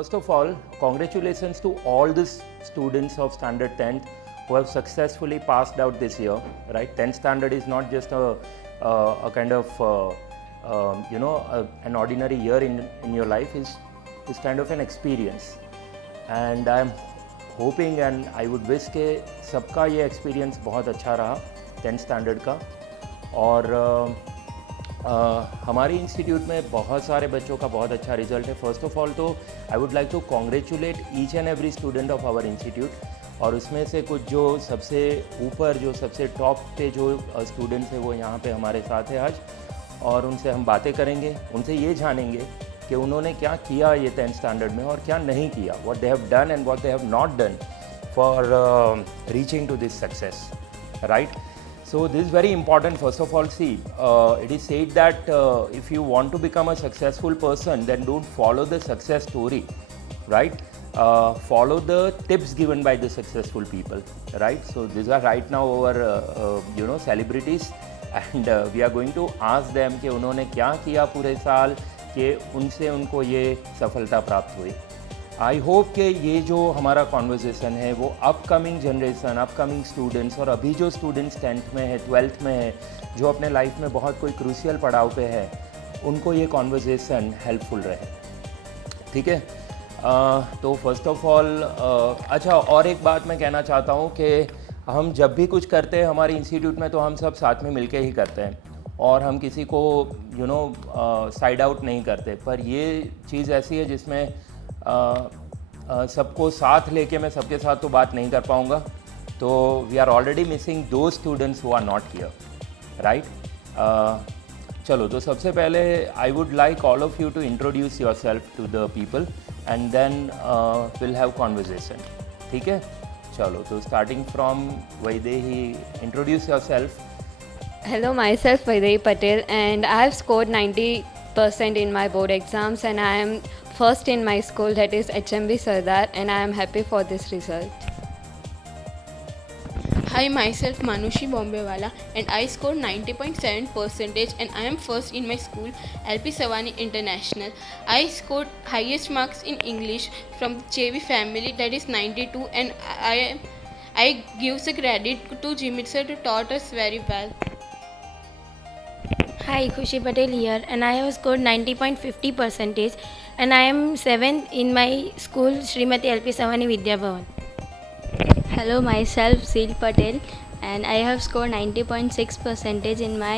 first of all, congratulations to all the students of standard 10th who have successfully passed out this year, right? 10th standard is not just a kind of an ordinary year in your life. Is kind of an experience, and I'm hoping and I would wish के सबका ये experience बहुत अच्छा रहा 10th standard का. और हमारे institute में बहुत सारे बच्चों का बहुत अच्छा रिजल्ट है. फर्स्ट ऑफ ऑल तो I would like to congratulate each and every student of our institute. और उसमें से कुछ जो सबसे ऊपर जो सबसे टॉप पे जो स्टूडेंट्स हैं वो यहाँ पे हमारे साथ है आज, और उनसे हम बातें करेंगे, उनसे ये जानेंगे कि उन्होंने क्या किया ये 10th स्टैंडर्ड में और क्या नहीं किया, what they have done and what they have not done for reaching to this success, right? So this is very important. First of all, see, it is said that if you want to become a successful person, then don't follow the success story, right? Follow the tips given by the successful people, right? So these are right now our celebrities, and we are going to ask them कि उन्होंने क्या किया पूरे साल कि उनसे उनको ये सफलता प्राप्त हुई. आई होप कि ये जो हमारा कॉन्वर्जेसन है वो अपकमिंग जनरेशन, अपकमिंग स्टूडेंट्स और अभी जो स्टूडेंट्स 10th में है, 12th में है, जो अपने लाइफ में बहुत कोई क्रूशियल पड़ाव पे है, उनको ये कॉन्वर्जेसन हेल्पफुल रहे. ठीक है? तो फर्स्ट ऑफ ऑल अच्छा, और एक बात मैं कहना चाहता हूँ कि हम जब भी कुछ करते हैं हमारे इंस्टीट्यूट में तो हम सब साथ में मिलके ही करते हैं और हम किसी को साइड आउट नहीं करते. पर ये चीज़ ऐसी है जिसमें सबको साथ लेके मैं सबके साथ तो बात नहीं कर पाऊँगा. तो वी आर ऑलरेडी मिसिंग दो students who are not here, right? चलो, तो सबसे पहले I would like all of you to introduce yourself to the people and then will have conversation. ठीक है? चलो, तो starting from Vaidehi, introduce yourself. Hello, myself Vaidehi Patel, and I have scored 90% in my board exams, and I am first in my school, that is HMB Sardar, and I am happy for this result. Hi, myself Manushi Bombewala, and I scored 90.7% and I am first in my school, LP Savani International. I scored highest marks in English from JV family, that is 92, and I give the credit to Jimit sir who taught us very well. Hi, Khushi Patel here, and I have scored 90.50% and I am 7th in my school, Srimati LP Savani Vidya Bhavan. Hello, myself Sil Patel, and I have scored 90.6% in my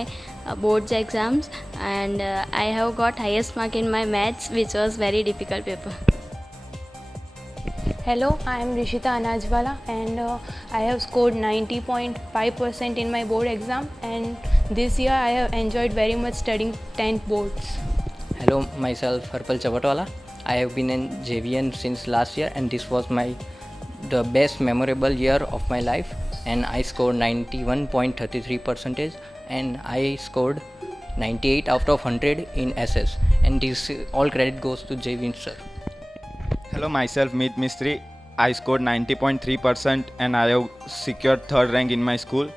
boards exams, and I have got highest mark in my maths, which was very difficult paper. Hello, I am Rishita Anajwala, and I have scored 90.5% in my board exam, and this year I have enjoyed very much studying 10th boards. Hello, myself Harpal Chavatwala. I have been in JVN since last year, and this was the best memorable year of my life, and I scored 91.33% and I scored 98 out of 100 in SS, and this all credit goes to JVN sir. Hello, myself Meet Mistry. I scored 90.3% and I have secured 3rd rank in my school.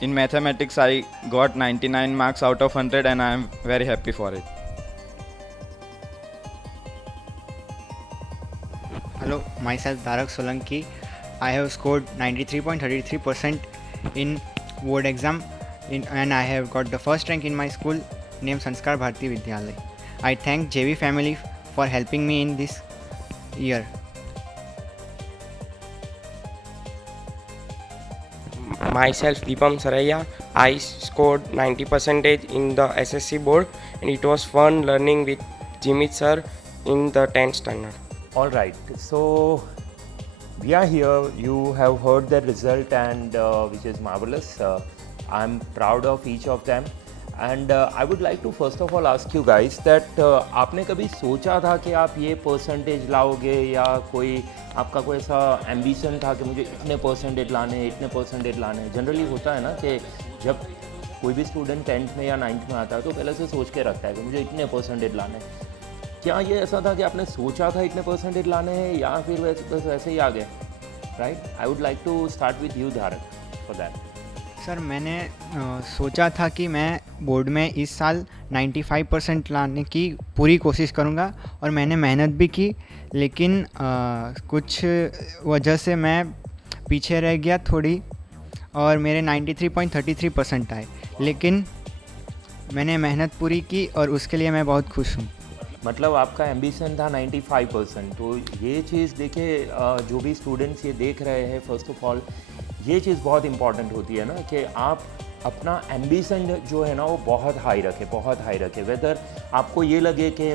In mathematics, I got 99 marks out of 100 and I am very happy for it. Hello, myself Tarak Solanki. I have scored 93.33% in board exam and I have got the 1st rank in my school named Sanskar Bharati Vidyalay. I thank JV family for helping me in this year. Myself Deepam Saraiya. I scored 90% in the SSC board, and it was fun learning with Jimit sir in the 10th standard. All right, so we are here. You have heard the result, and which is marvelous. I'm proud of each of them, and I would like to first of all ask you guys that आपने कभी सोचा था कि आप ये percentage लाओगे, या कोई आपका कोई ऐसा एम्बिशन था कि मुझे इतने परसेंटेज लाने हैं, इतने परसेंटेज लाने हैं? जनरली होता है ना कि जब कोई भी स्टूडेंट 10th में या 9th में आता है तो पहले से सोच के रखता है कि मुझे इतने परसेंटेज लाने हैं. क्या ये ऐसा था कि आपने सोचा था इतने परसेंटेज लाने हैं, या फिर वैसे ही आ गए? Right, I would like to start with you Dharak for that. Sir मैंने सोचा था कि मैं बोर्ड में इस साल 95% लाने की पूरी कोशिश करूँगा और मैंने मेहनत भी की, लेकिन कुछ वजह से मैं पीछे रह गया थोड़ी और मेरे 93.33% आए, लेकिन मैंने मेहनत पूरी की और उसके लिए मैं बहुत खुश हूँ। मतलब आपका एम्बिशन था 95%। तो ये चीज़ देखिए, जो भी स्टूडेंट्स ये देख रहे हैं, फर्स्ट ऑफ ऑल ये चीज़ बहुत इंपॉर्टेंट होती है ना कि आप अपना एम्बिशन जो है ना वो बहुत हाई रखें। वेदर आपको ये लगे कि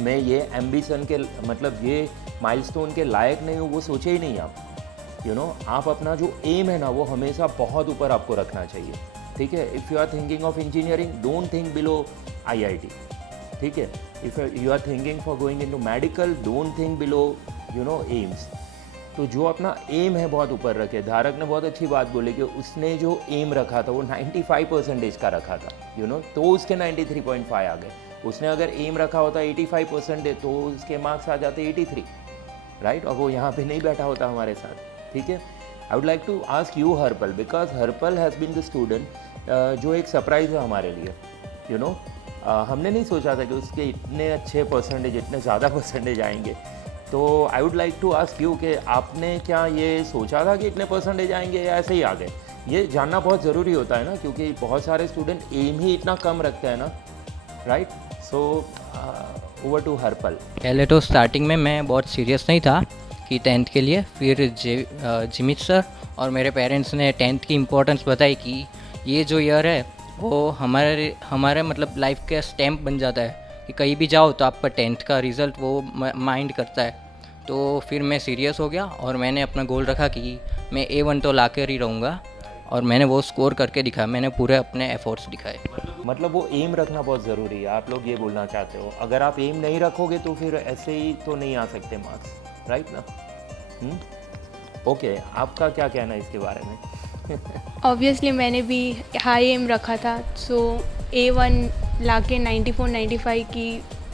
मैं ये एम्बिशन के मतलब ये माइलस्टोन के लायक नहीं हूँ, वो सोचे ही नहीं आप। आप अपना जो एम है ना वो हमेशा बहुत ऊपर आपको रखना चाहिए, ठीक है। If you are thinking of engineering, don't think below IIT, ठीक है। If you are thinking for going into medical, don't think below AIIMS. तो जो अपना एम है बहुत ऊपर रखे। धारक ने बहुत अच्छी बात बोली कि उसने जो एम रखा था वो 95% का रखा था, तो उसके 93.5 आ गए। उसने अगर एम रखा होता 85% तो उसके मार्क्स आ जाते 83, राइट, और वो यहाँ पे नहीं बैठा होता हमारे साथ, ठीक है। I would like to ask you Harpal, because Harpal has been the student जो एक सरप्राइज़ है हमारे लिए। हमने नहीं सोचा था कि उसके इतने अच्छे परसेंटेज, इतने ज़्यादा परसेंटेज आएंगे। तो I would like to ask you कि आपने क्या ये सोचा था कि इतने परसेंटेज आएंगे या ऐसे ही आ गए? ये जानना बहुत ज़रूरी होता है ना, क्योंकि बहुत सारे स्टूडेंट एम ही इतना कम रखते हैं ना, राइट। So over to हर्पल। पहले तो स्टार्टिंग में मैं बहुत सीरियस नहीं था कि 10th के लिए, फिर जिमित सर और मेरे पेरेंट्स ने 10th की इम्पोर्टेंस बताई कि ये जो ईयर है वो हमारे मतलब लाइफ का स्टैम्प बन जाता है कि कहीं भी जाओ तो आपका 10th का रिज़ल्ट वो माइंड करता है। तो फिर मैं सीरियस हो गया और मैंने अपना गोल रखा कि मैं A1 तो ला कर ही रहूँगा, और मैंने वो स्कोर करके दिखाया। मैंने पूरे अपने एफर्ट्स दिखाए। मतलब वो एम रखना बहुत ज़रूरी है, आप लोग ये बोलना चाहते हो। अगर आप एम नहीं रखोगे तो फिर ऐसे ही तो नहीं आ सकते मार्क्स, राइट ना। ओके, आपका क्या कहना है इसके बारे में? ऑब्वियसली मैंने भी हाई एम रखा था, सो A1 लाके 94-95 की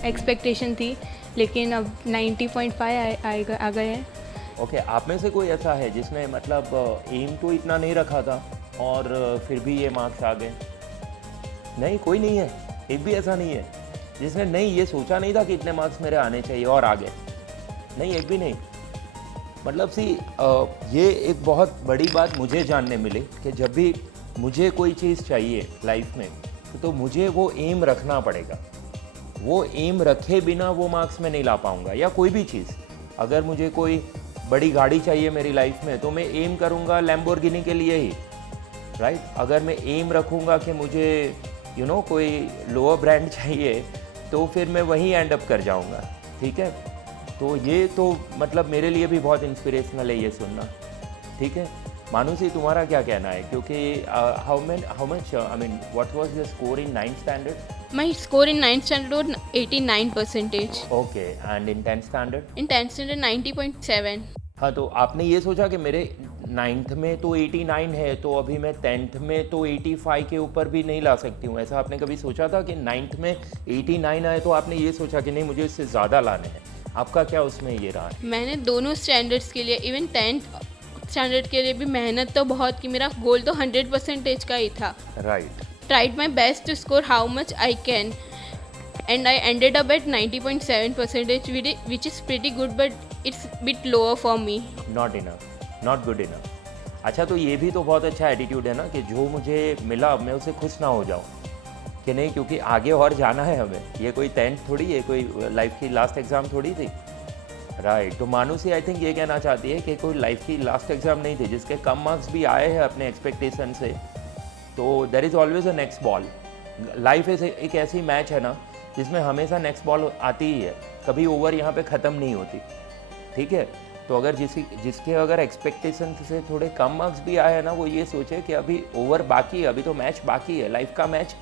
एक्सपेक्टेशन थी, लेकिन अब 90.5 आ गए हैं। ओके, आप में से कोई ऐसा है जिसने मतलब एम तो इतना नहीं रखा था और फिर भी ये मार्क्स आ गए? नहीं, कोई नहीं है, एक भी ऐसा नहीं है जिसने नहीं ये सोचा नहीं था कि इतने मार्क्स मेरे आने चाहिए और आ गए? नहीं, एक भी नहीं। मतलब ये एक बहुत बड़ी बात मुझे जानने मिली कि जब भी मुझे कोई चीज़ चाहिए लाइफ में तो मुझे वो एम रखना पड़ेगा। वो एम रखे बिना वो मार्क्स में नहीं ला पाऊँगा। या कोई भी चीज़, अगर मुझे कोई बड़ी गाड़ी चाहिए मेरी लाइफ में तो मैं एम करूँगा लैम्बोर्गिनी के लिए ही, राइट। अगर मैं एम रखूँगा कि मुझे कोई लोअर ब्रांड चाहिए तो फिर मैं वहीं एंड अप कर जाऊँगा, ठीक है। तो ये तो मतलब मेरे लिए भी बहुत इंस्पिरेशनल है ये सुनना, ठीक है। मानुषी, तुम्हारा क्या कहना है? क्योंकि how much I mean what was your score in 9th standard? My score in 9th standard was 89%. Okay, and in 10th standard? In 10th standard 90.7. हाँ, तो आपने ये सोचा कि मेरे 9th में तो 89 है तो अभी मैं 10th में तो 85 के ऊपर भी नहीं ला सकती हूँ, ऐसा आपने कभी सोचा था कि 9th में 89 आए तो आपने ये सोचा कि नहीं मुझे इससे ज़्यादा लाने हैं? आपका क्या उसमें ये रहा है? मैंने दोनों स्टैंडर्ड्स के लिए, इवन 10th स्टैंडर्ड के लिए भी मेहनत तो बहुत की। मेरा गोल तो 100% का ही था। Right. Tried my best to score how much I can, and I ended up at 90.7%, which is pretty good, but it's bit lower for me. Not enough, not good enough. अच्छा, तो ये भी तो बहुत अच्छा एटीट्यूड है ना कि जो मुझे मिला मैं उससे खुश ना हो जाऊँ कि नहीं, क्योंकि आगे और जाना है हमें। ये कोई 10th थोड़ी है, कोई लाइफ की लास्ट एग्ज़ाम थोड़ी थी, राइट। तो मानुषी आई थिंक ये कहना चाहती है कि कोई लाइफ की लास्ट एग्ज़ाम नहीं थी जिसके कम मार्क्स भी आए हैं अपने एक्सपेक्टेशन से। तो there is always a next ball. Life एक ऐसी मैच है ना जिसमें हमेशा नेक्स्ट बॉल आती ही है, कभी ओवर यहाँ पे ख़त्म नहीं होती, ठीक है। तो अगर जिसके अगर एक्सपेक्टेशन से थोड़े कम मार्क्स भी आए हैं ना, वो ये सोचे कि अभी ओवर बाकी है, अभी तो मैच बाकी है। लाइफ का मैच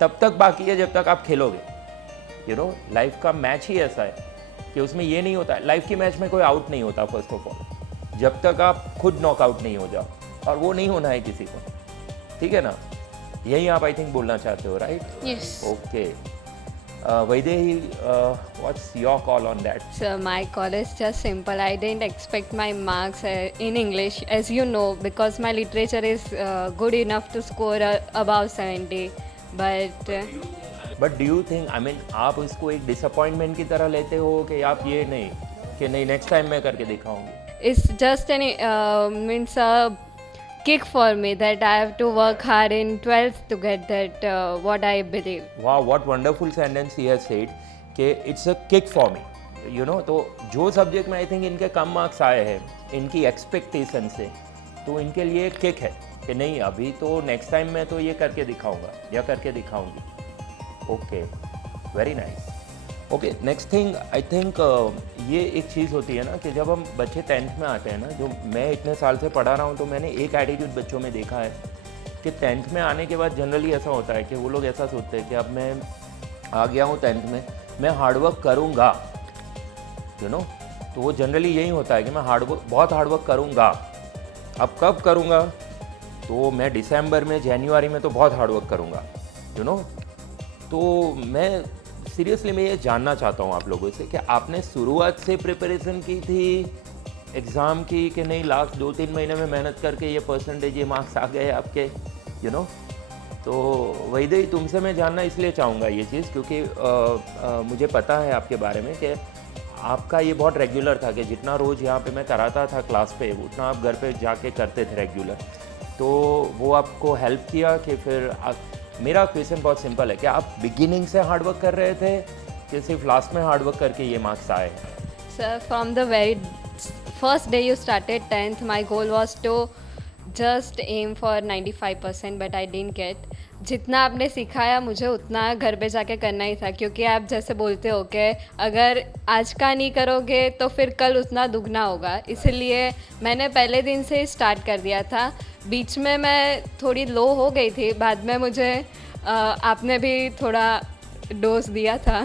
तब तक बाकी है जब तक आप खेलोगे। लाइफ का मैच ही ऐसा है कि उसमें ये नहीं होता है, लाइफ की मैच में कोई आउट नहीं होता फर्स्ट ऑफ ऑल, जब तक आप खुद नॉकआउट नहीं हो जाओ, और वो नहीं होना है किसी को, ठीक है ना। यही आप आई थिंक बोलना चाहते हो, right? Yes. Okay, Vaidehi, what's your call on that? So my call is just simple. I didn't expect my marks in English, as you know, because my literature is good enough to score above 70. But but do you think, I mean, आप उसको एक disappointment की तरह लेते हो कि आप ये नहीं कि नहीं नेक्स्ट टाइम मैं करके दिखाऊंगी? it's just an means a kick for me that I have to work hard in 12th to get that what I believe. वाह, what wonderful sentence he has said कि it's a kick for me, you know. तो जो subject में I think इनके कम marks आए हैं इनकी expectation से, तो इनके लिए किक है कि नहीं अभी तो नेक्स्ट टाइम मैं तो ये करके दिखाऊंगा या करके दिखाऊंगी. Okay, very nice. Okay, next thing I think ये एक चीज़ होती है ना कि जब हम बच्चे 10th में आते हैं ना, जो मैं इतने साल से पढ़ा रहा हूँ, तो मैंने एक एटीट्यूड बच्चों में देखा है कि 10th में आने के बाद जनरली ऐसा होता है कि वो लोग ऐसा सोचते हैं कि अब मैं आ गया हूँ 10th में, मैं हार्डवर्क करूँगा, यू नो. तो वो जनरली यही होता है कि मैं बहुत हार्डवर्क करूँगा. अब कब करूँगा? तो मैं दिसंबर में, जनवरी में तो बहुत हार्डवर्क करूँगा, यू नो. तो मैं सीरियसली मैं ये जानना चाहता हूँ आप लोगों से कि आपने शुरुआत से प्रिपरेशन की थी एग्ज़ाम की कि नहीं लास्ट 2-3 महीने में मेहनत करके ये परसेंटेज, ये मार्क्स आ गए आपके, यू नो. तो वैदेही, तुमसे मैं जानना इसलिए चाहूँगा ये चीज़ क्योंकि मुझे पता है आपके बारे में कि आपका ये बहुत रेगुलर था कि जितना रोज़ यहाँ पे मैं कराता था क्लास पे, उतना आप घर पे जाके करते थे रेगुलर. तो वो आपको हेल्प किया कि फिर मेरा क्वेश्चन बहुत सिंपल है कि आप बिगिनिंग से हार्डवर्क कर रहे थे कि सिर्फ लास्ट में हार्डवर्क करके ये मार्क्स आए? Sir, from the very first day you started 10th, my goal was to just aim for 95%, but I didn't get. जितना आपने सिखाया मुझे उतना घर पे जाके करना ही था, क्योंकि आप जैसे बोलते हो कि अगर आज का नहीं करोगे तो फिर कल उतना दुगना होगा. इसलिए मैंने पहले दिन से ही स्टार्ट कर दिया था. बीच में मैं थोड़ी लो हो गई थी, बाद में मुझे आपने भी थोड़ा डोज दिया था.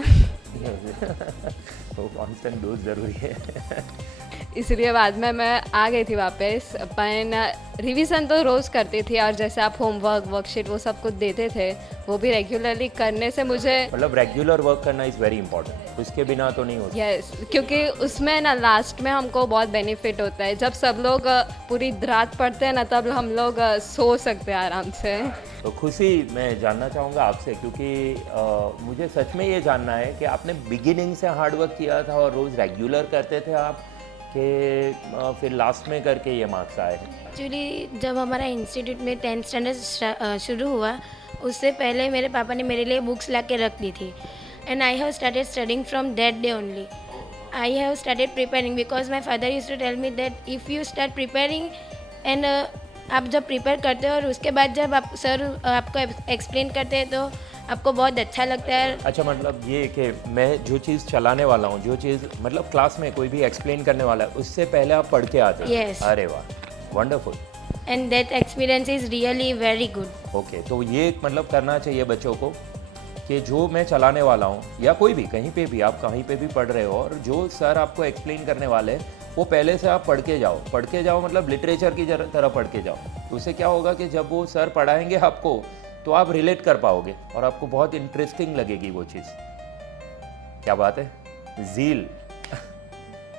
वो कांस्टेंट डोज ज़रूरी है. इसलिए बाद में मैं आ गई थी वापस. पर रिवीजन तो रोज़ करती थी, और जैसे आप होमवर्क, वर्कशीट वो सब कुछ देते थे, वो भी रेगुलरली करने से मुझे, मतलब रेगुलर वर्क करना इज़ वेरी इंपॉर्टेंट, उसके बिना तो नहीं होता. यस, क्योंकि उसमें ना लास्ट में हमको बहुत बेनिफिट होता है. जब सब लोग पूरी रात पढ़ते हैं ना, तब हम लोग सो सकते हैं आराम से. तो खुशी, मैं जानना चाहूँगा आपसे क्योंकि मुझे सच में ये जानना है कि आपने बिगिनिंग से हार्डवर्क किया था और रोज़ रेगुलर करते थे आप कि फिर लास्ट में करके ये मार्क्स आए? एक्चुअली जब हमारा इंस्टीट्यूट में 10th स्टैंडर्ड शुरू हुआ, उससे पहले मेरे पापा ने मेरे लिए बुक्स ला के रख दी थी. And I have started studying from that day only. I have started preparing because my father used to tell me that if you start preparing and आप जब प्रिपेयर करते हो और उसके बाद जब आप सर आपको एक्सप्लेन करते हैं तो आपको बहुत अच्छा लगता है. अच्छा, मतलब ये कि मैं जो चीज़ चलाने वाला हूँ, जो चीज़ मतलब क्लास में कोई भी एक्सप्लेन करने वाला है, उससे पहले आप पढ़ के आते हैं? Yes. अरे वाह, wonderful. And that experience is really very good. Okay, तो ये मतलब करना चाहिए बच्चों को कि जो मैं चलाने वाला हूँ या कोई भी कहीं पे भी, आप कहीं पे भी पढ़ रहे हो और जो सर आपको एक्सप्लेन करने वाले हैं वो पहले से आप पढ़ के जाओ, मतलब लिटरेचर की तरह पढ़ के जाओ. तो उससे क्या होगा कि जब वो सर पढ़ाएंगे आपको तो आप रिलेट कर पाओगे और आपको बहुत इंटरेस्टिंग लगेगी वो चीज़. क्या बात है. ज़ील,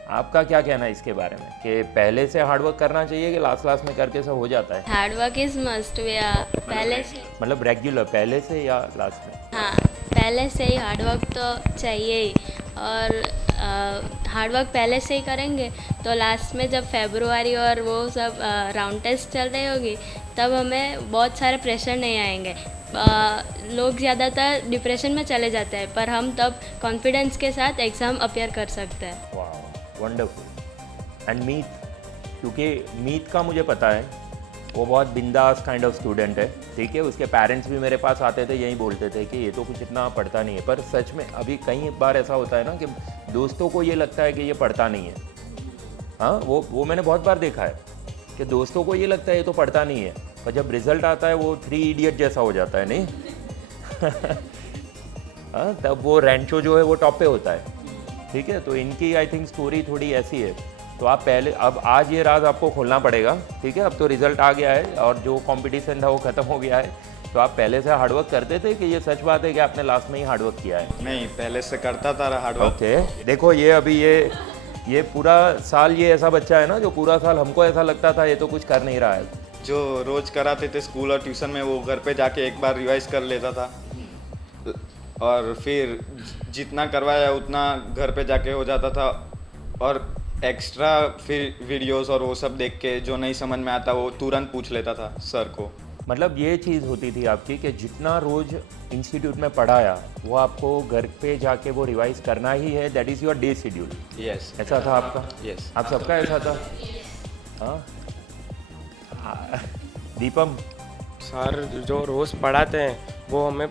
आपका क्या कहना है इसके बारे में कि पहले से हार्डवर्क करना चाहिए कि लास्ट में करके सब हो जाता है? Hard work is must. पहले से, मतलब रेगुलर पहले से या लास्ट में? हाँ, पहले से ही हार्डवर्क तो चाहिए ही. और हार्डवर्क पहले से ही करेंगे तो लास्ट में जब फरवरी और वो सब राउंड टेस्ट चल रही होगी तब हमें बहुत सारे प्रेशर नहीं आएंगे. लोग ज़्यादातर डिप्रेशन में चले जाते हैं, पर हम तब कॉन्फिडेंस के साथ एग्ज़ाम अपियर कर सकते हैं. वाह, वंडरफुल. एंड मीत, क्योंकि मीत का मुझे पता है वो बहुत बिंदास काइंड ऑफ स्टूडेंट है, ठीक है. उसके पेरेंट्स भी मेरे पास आते थे, यही बोलते थे कि ये तो कुछ इतना पढ़ता नहीं है. पर सच में अभी कई बार ऐसा होता है ना कि दोस्तों को ये लगता है कि ये पढ़ता नहीं है. हाँ, वो मैंने बहुत बार देखा है कि दोस्तों को ये लगता है ये तो पढ़ता नहीं है, पर जब रिजल्ट आता है वो 3 इडियट जैसा हो जाता है, नहीं? हाँ, तब वो रैंचो जो है वो टॉप पे होता है, ठीक है. तो इनकी आई थिंक स्टोरी थोड़ी ऐसी है. तो आप पहले, अब आज ये राज आपको खोलना पड़ेगा, ठीक है. अब तो रिज़ल्ट आ गया है और जो कंपटीशन था वो ख़त्म हो गया है. तो आप पहले से हार्डवर्क करते थे कि ये सच बात है कि आपने लास्ट में ही हार्डवर्क किया है? नहीं, पहले से करता था हार्डवर्क। ओके, देखो ये अभी ये पूरा साल ये ऐसा बच्चा है ना जो पूरा साल हमको ऐसा लगता था ये तो कुछ कर नहीं रहा है। जो रोज कराते थे स्कूल और ट्यूशन में, वो घर पे जाके एक बार रिवाइज कर लेता था और फिर जितना करवाया उतना घर पे जाके हो जाता था। और एक्स्ट्रा फिर वीडियोस और वो सब देख के जो नहीं समझ में आता वो तुरंत पूछ लेता था सर को। मतलब ये चीज़ होती थी आपकी कि जितना रोज इंस्टीट्यूट में पढ़ाया वो आपको घर पे जाके वो रिवाइज करना ही है, that is your day schedule. Yes, ऐसा था आपका? यस। आप सबका ऐसा था? हाँ। दीपम? सर जो रोज़ पढ़ाते हैं वो हमें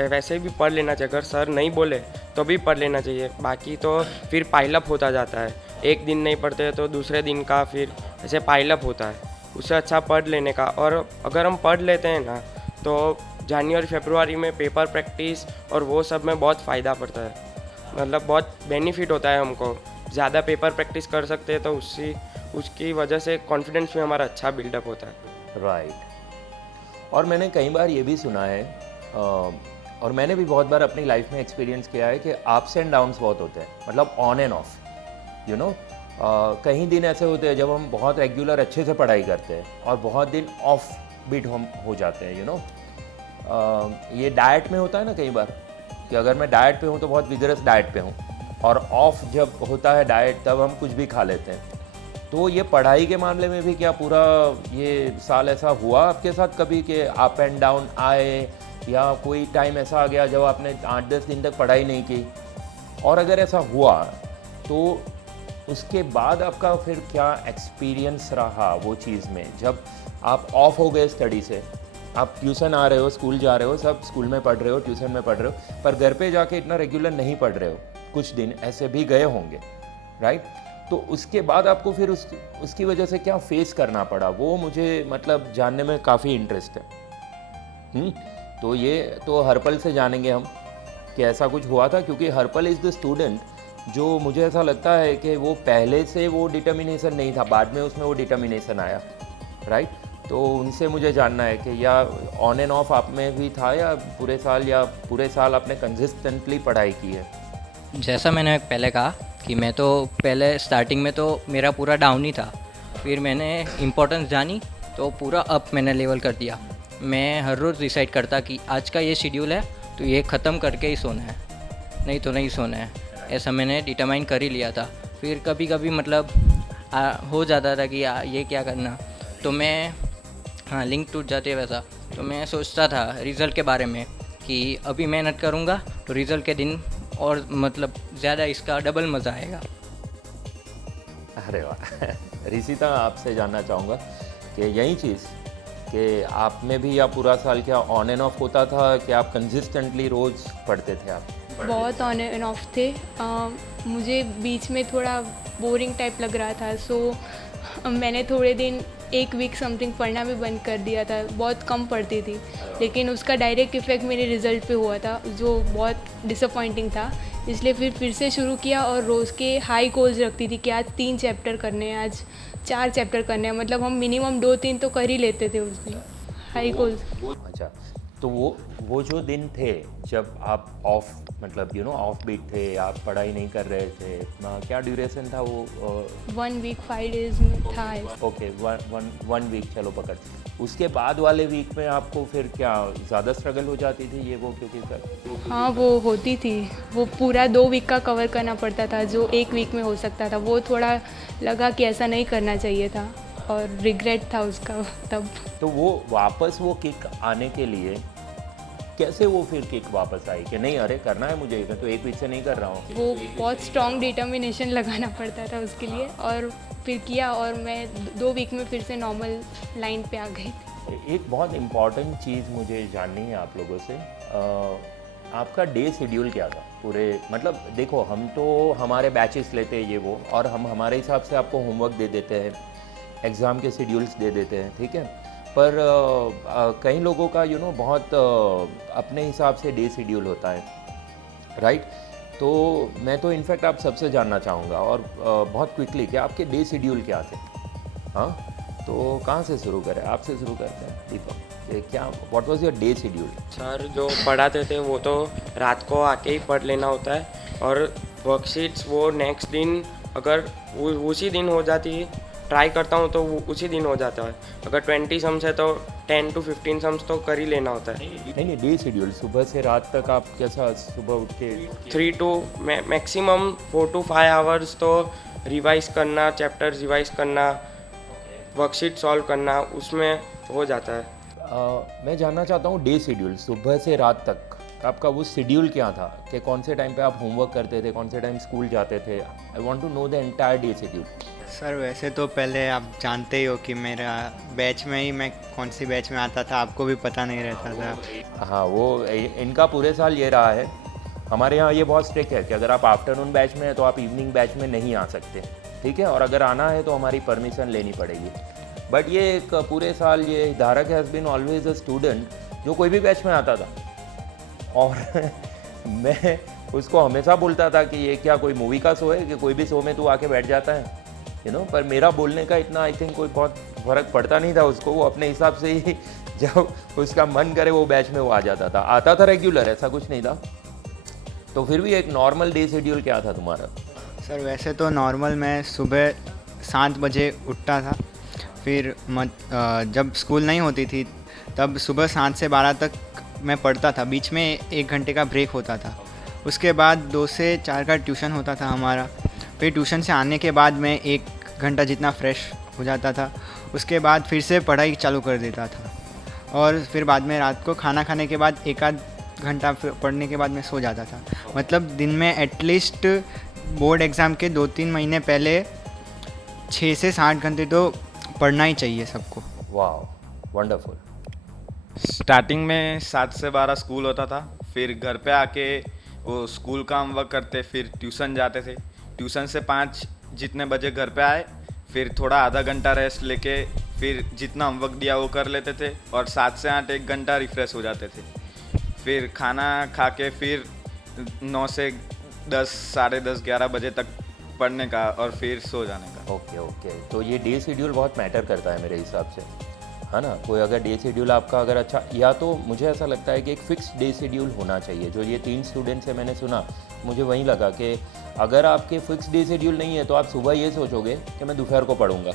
वैसे भी पढ़ लेना चाहिए, अगर सर नहीं बोले तो भी पढ़ लेना चाहिए, बाकी तो फिर पाइलअप होता जाता है। एक दिन नहीं पढ़ते तो दूसरे दिन का फिर ऐसे पाइलअप होता है, उससे अच्छा पढ़ लेने का। और अगर हम पढ़ लेते हैं ना तो जनवरी फरवरी में पेपर प्रैक्टिस और वो सब में बहुत फ़ायदा पड़ता है, मतलब बहुत बेनिफिट होता है हमको। ज़्यादा पेपर प्रैक्टिस कर सकते हैं तो उसकी वजह से कॉन्फिडेंस में हमारा अच्छा बिल्डअप होता है। राइट। और मैंने कई बार ये भी सुना है और मैंने भी बहुत बार अपनी लाइफ में एक्सपीरियंस किया है कि अप्स एंड डाउन्स बहुत होते हैं, मतलब on end of, you know. कहीं दिन ऐसे होते हैं जब हम बहुत रेगुलर अच्छे से पढ़ाई करते हैं और बहुत दिन ऑफ बीट हम हो जाते हैं, यू नो। ये डाइट में होता है ना कई बार कि अगर मैं डाइट पे हूँ तो बहुत विगरस डाइट पे हूँ, और ऑफ जब होता है डाइट तब हम कुछ भी खा लेते हैं। तो ये पढ़ाई के मामले में भी क्या पूरा ये साल ऐसा हुआ आपके साथ कभी कि अप एंड डाउन आए, या कोई टाइम ऐसा आ गया जब आपने 8-10 दिन तक पढ़ाई नहीं की? और अगर ऐसा हुआ तो उसके बाद आपका फिर क्या एक्सपीरियंस रहा वो चीज़ में, जब आप ऑफ हो गए स्टडी से? आप ट्यूशन आ रहे हो, स्कूल जा रहे हो, सब स्कूल में पढ़ रहे हो, ट्यूशन में पढ़ रहे हो, पर घर पे जाके इतना रेगुलर नहीं पढ़ रहे हो, कुछ दिन ऐसे भी गए होंगे, राइट? तो उसके बाद आपको फिर उसकी वजह से क्या फेस करना पड़ा, वो मुझे मतलब जानने में काफ़ी इंटरेस्ट है। तो ये तो हर्पल से जानेंगे हम कि ऐसा कुछ हुआ था, क्योंकि हर्पल इज़ द स्टूडेंट जो मुझे ऐसा लगता है कि वो पहले से वो डिटर्मिनेशन नहीं था, बाद में उसमें वो डिटर्मिनेशन आया, राइट? तो उनसे मुझे जानना है कि या ऑन एंड ऑफ आप में भी था, या पूरे साल आपने कंसिस्टेंटली पढ़ाई की है? जैसा मैंने पहले कहा कि मैं तो पहले स्टार्टिंग में तो मेरा पूरा डाउन ही था, फिर मैंने इम्पोर्टेंस जानी तो पूरा अप मैंने लेवल कर दिया। मैं हर रोज़ डिसाइड करता कि आज का ये शेड्यूल है तो ये ख़त्म करके ही सोना है, नहीं तो नहीं सोना है, ऐसा मैंने डिटरमाइन कर ही लिया था। फिर कभी कभी मतलब हो जाता था कि ये क्या करना, तो मैं लिंक टूट जाती है वैसा, तो मैं सोचता था रिज़ल्ट के बारे में कि अभी मेहनत करूँगा तो रिज़ल्ट के दिन और मतलब ज़्यादा इसका डबल मज़ा आएगा। अरे वाह। रिसिता, आपसे जानना चाहूँगा कि यही चीज़ कि आप में भी या पूरा साल क्या ऑन एंड ऑफ होता था कि आप कंसिस्टेंटली रोज़ पढ़ते थे? आप बहुत ऑन एंड ऑफ थे। मुझे बीच में थोड़ा बोरिंग टाइप लग रहा था, सो मैंने थोड़े दिन 1 वीक समथिंग पढ़ना भी बंद कर दिया था, बहुत कम पढ़ती थी, लेकिन उसका डायरेक्ट इफ़ेक्ट मेरे रिज़ल्ट पे हुआ था जो बहुत डिसअपॉइंटिंग था। इसलिए फिर से शुरू किया और रोज़ के हाई गोल्स रखती थी कि आज 3 चैप्टर करने हैं, आज 4 चैप्टर करने हैं, मतलब हम मिनिमम 2-3 तो कर ही लेते थे उस दिन, हाई गोल्स। अच्छा, तो वो जो दिन थे जब आप ऑफ, मतलब यू नो ऑफ बीट थे, आप पढ़ाई नहीं कर रहे थे, क्या ड्यूरेशन था वो? 1 वीक 5 डेज में था। ओके, वन वीक चलो पकड़। उसके बाद वाले वीक में आपको फिर क्या ज़्यादा स्ट्रगल हो जाती थी ये वो, क्योंकि सर? हाँ, वो होती थी, वो पूरा 2 वीक का कवर करना पड़ता था जो 1 वीक में हो सकता था। वो थोड़ा लगा कि ऐसा नहीं करना चाहिए था और रिग्रेट था उसका तब। तो वो वापस वो किक आने के लिए कैसे वो फिर किक वापस आई कि नहीं अरे करना है मुझे, मैं तो 1 वीक से नहीं कर रहा हूँ? वो बहुत स्ट्रॉन्ग डिटर्मिनेशन लगाना पड़ता था उसके लिए, और फिर किया और मैं 2 वीक में फिर से नॉर्मल लाइन पे आ गई थी। एक बहुत इम्पॉर्टेंट चीज़ मुझे जाननी है आप लोगों से, आपका डे शेड्यूल क्या था पूरे? मतलब देखो, हम तो हमारे बैचेस लेते हैं ये वो, और हम हमारे हिसाब से आपको होमवर्क दे देते हैं, एग्ज़ाम के शेड्यूल्स दे देते हैं, ठीक है? पर कई लोगों का यू नो बहुत अपने हिसाब से डे शेड्यूल होता है, राइट? तो मैं तो इनफैक्ट आप सबसे जानना चाहूँगा और बहुत क्विकली कि आपके डे शेड्यूल क्या थे? हाँ, तो कहाँ से शुरू करें? आपसे शुरू करते हैं दीपक। कि क्या what was your day schedule? Sir जो पढ़ाते थे वो तो रात को आके ही पढ़ लेना होता है, और वर्कशीट्स वो नेक्स्ट दिन अगर उसी दिन हो जाती, ट्राई करता हूँ तो वो उसी दिन हो जाता है। अगर 20 सम्स है तो 10 to 15 सम्स तो कर ही लेना होता है। नहीं, डे शेड्यूल सुबह से रात तक आप कैसा, सुबह उठ के 3 to मैक्सिमम 4 to 5 आवर्स तो रिवाइज करना, चैप्टर्स रिवाइज करना, वर्कशीट सॉल्व करना, उसमें हो जाता है। मैं जानना चाहता हूँ डे शेड्यूल सुबह से रात तक आपका वो शेड्यूल क्या था, कि कौन से टाइम पे आप होमवर्क करते थे, कौन से टाइम स्कूल जाते थे? I want to know the entire day schedule. Sir वैसे तो पहले आप जानते ही हो कि मेरा बैच में ही मैं कौन सी बैच में आता था, आपको भी पता नहीं रहता था। हाँ, वो इनका पूरे साल ये रहा है। हमारे यहाँ ये बहुत स्ट्रिक्ट है कि अगर आप आफ्टरनून बैच में हैं तो आप इवनिंग बैच में नहीं आ सकते, ठीक है, और अगर आना है तो हमारी परमिशन लेनी पड़ेगी। बट ये एक पूरे साल ये Dharak has been always a student जो कोई भी बैच में आता था, और मैं उसको हमेशा बोलता था कि ये क्या कोई मूवी का शो है कि कोई भी शो में तू आके बैठ जाता है, यू नो। पर मेरा बोलने का इतना आई थिंक कोई बहुत फ़र्क पड़ता नहीं था उसको, वो अपने हिसाब से ही जब उसका मन करे वो बैच में वो आ जाता था, आता था रेगुलर, ऐसा कुछ नहीं था। तो फिर भी एक नॉर्मल डे शेड्यूल क्या था तुम्हारा? सर वैसे तो नॉर्मल मैं सुबह 7 बजे उठता था, फिर जब स्कूल नहीं होती थी तब सुबह 7 से 12 तक मैं पढ़ता था, बीच में 1 घंटे का ब्रेक होता था। उसके बाद 2 से 4 का ट्यूशन होता था हमारा। फिर ट्यूशन से आने के बाद मैं 1 घंटा जितना फ्रेश हो जाता था, उसके बाद फिर से पढ़ाई चालू कर देता था, और फिर बाद में रात को खाना खाने के बाद 1 आध घंटा पढ़ने के बाद मैं सो जाता था। मतलब दिन में एटलीस्ट बोर्ड एग्ज़ाम के 2-3 महीने पहले 6 से 7 घंटे तो पढ़ना ही चाहिए सबको। वाह, वंडरफुल। स्टार्टिंग में 7 से 12 स्कूल होता था, फिर घर पे आके वो स्कूल का होमवर्क करते, फिर ट्यूशन जाते थे। ट्यूशन से 5 जितने बजे घर पे आए, फिर थोड़ा आधा घंटा रेस्ट लेके फिर जितना होमवर्क दिया वो कर लेते थे, और 7 से 8 1 घंटा रिफ़्रेश हो जाते थे। फिर खाना खा के फिर 9 से 10 साढ़े 10 11 बजे तक पढ़ने का, और फिर सो जाने का। ओके, तो ये डे शेड्यूल बहुत मैटर करता है मेरे हिसाब से, है ना। कोई अगर डे शेड्यूल आपका अगर अच्छा, या तो मुझे ऐसा लगता है कि एक फ़िक्स डे शेड्यूल होना चाहिए। जो ये 3 स्टूडेंट्स से मैंने सुना, मुझे वहीं लगा कि अगर आपके फ़िक्स डे शेड्यूल नहीं है तो आप सुबह ये सोचोगे कि मैं दोपहर को पढ़ूंगा,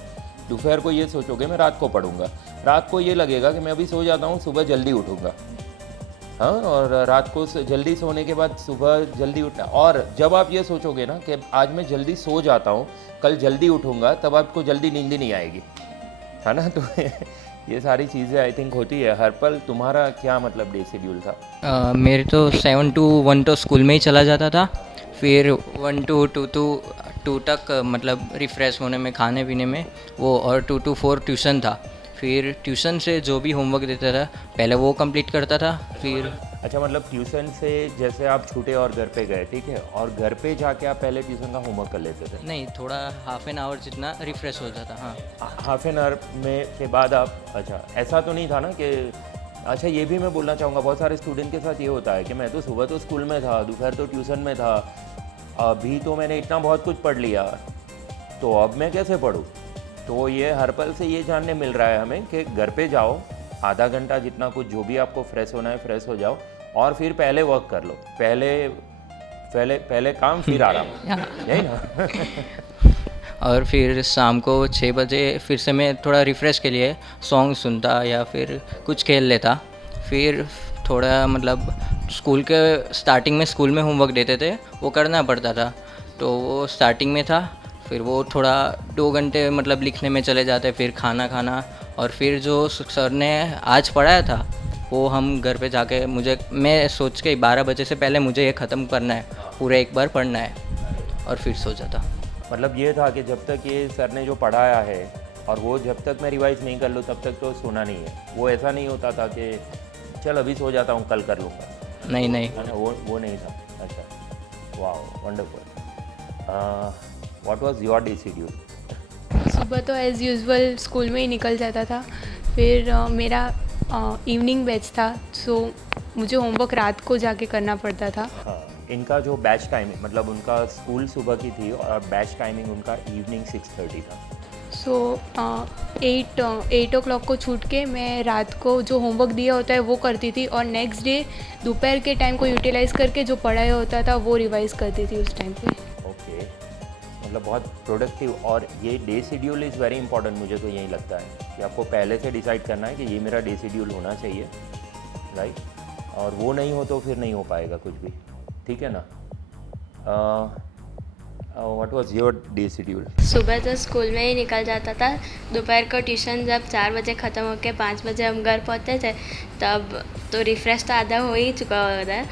दोपहर को ये सोचोगे मैं रात को पढ़ूंगा, रात को ये लगेगा कि मैं अभी सो जाता हूँ, सुबह जल्दी उठूँगा, हाँ, और रात को जल्दी सोने के बाद सुबह जल्दी उठना। और जब आप ये सोचोगे ना कि आज मैं जल्दी सो जाता हूँ, कल जल्दी उठूँगा, तब आपको जल्दी नींद ही नहीं आएगी, है ना। तो ये सारी चीज़ें आई थिंक होती है। हरपल, तुम्हारा क्या मतलब डे शेड्यूल था? मेरे तो 7 to 1 तो स्कूल में ही चला जाता था, फिर 1 to 2 तक मतलब रिफ़्रेश होने में, खाने पीने में वो, और 2 to 4 ट्यूशन था। फिर ट्यूशन से जो भी होमवर्क देता था पहले वो कंप्लीट करता था। फिर अच्छा, मतलब ट्यूशन से जैसे आप छूटे और घर पे गए, ठीक है, और घर पे जाके आप पहले ट्यूशन का होमवर्क कर लेते थे? नहीं, थोड़ा हाफ एन आवर जितना रिफ़्रेश हो जाता। हाँ, हाफ एन आवर में के बाद आप, अच्छा ऐसा तो नहीं था ना कि, अच्छा ये भी मैं बोलना चाहूँगा, बहुत सारे स्टूडेंट के साथ ये होता है कि मैं तो सुबह तो स्कूल में था, दोपहर तो ट्यूशन में था, अभी तो मैंने इतना बहुत कुछ पढ़ लिया, तो अब मैं कैसे पढ़ूँ? तो ये हरपल से ये जानने मिल रहा है हमें कि घर पे जाओ, आधा घंटा जितना कुछ जो भी आपको फ्रेश होना है फ्रेश हो जाओ, और फिर पहले वर्क कर लो, पहले काम फिर आराम, यही ना। और फिर शाम को 6 बजे फिर से मैं थोड़ा रिफ़्रेश के लिए सॉन्ग सुनता या फिर कुछ खेल लेता। फिर थोड़ा मतलब स्कूल के स्टार्टिंग में स्कूल में होमवर्क देते थे, वो करना पड़ता था, तो वो स्टार्टिंग में था। फिर वो थोड़ा 2 घंटे मतलब लिखने में चले जाते, फिर खाना खाना, और फिर जो सर ने आज पढ़ाया था वो हम घर पे जाके, मैं सोच के 12 बजे से पहले मुझे ये ख़त्म करना है, पूरा एक बार पढ़ना है, और फिर सो जाता। मतलब ये था कि जब तक ये सर ने जो पढ़ाया है और वो जब तक मैं रिवाइज़ नहीं कर लूँ तब तक तो सोना नहीं है। वो ऐसा नहीं होता था कि चल अभी सो जाता हूँ, कल कर लूँगा, नहीं, है ना, वो नहीं था। अच्छा, वाह, wonderful. What was your day schedule? सुबह तो एज़ यूजुअल स्कूल में ही निकल जाता था। फिर मेरा इवनिंग बैच था, सो मुझे होमवर्क रात को जाके करना पड़ता था। हाँ, इनका जो बैच टाइमिंग, मतलब उनका स्कूल सुबह की थी और बैच टाइमिंग उनका इवनिंग 6:30 था। सो 8 o'clock को छूट के मैं रात को जो होमवर्क दिया होता है वो करती थी और नेक्स्ट डे दोपहर के टाइम को यूटिलाइज़ करके जो पढ़ाया होता था वो रिवाइज़ करती थी उस टाइम पे। ओके, मतलब बहुत प्रोडक्टिव। और ये day schedule is very important, मुझे तो यही लगता है कि आपको पहले से डिसाइड करना है कि ये मेरा डे शेड्यूल होना चाहिए, राइट। और वो नहीं हो तो फिर नहीं हो पाएगा कुछ भी, ठीक है ना। What was your day schedule? सुबह तो स्कूल में ही निकल जाता था, दोपहर को ट्यूशन जब 4 बजे ख़त्म होकर 5 बजे हम घर पहुँचते थे तब तो रिफ़्रेश तो आधा हो ही चुका होता है,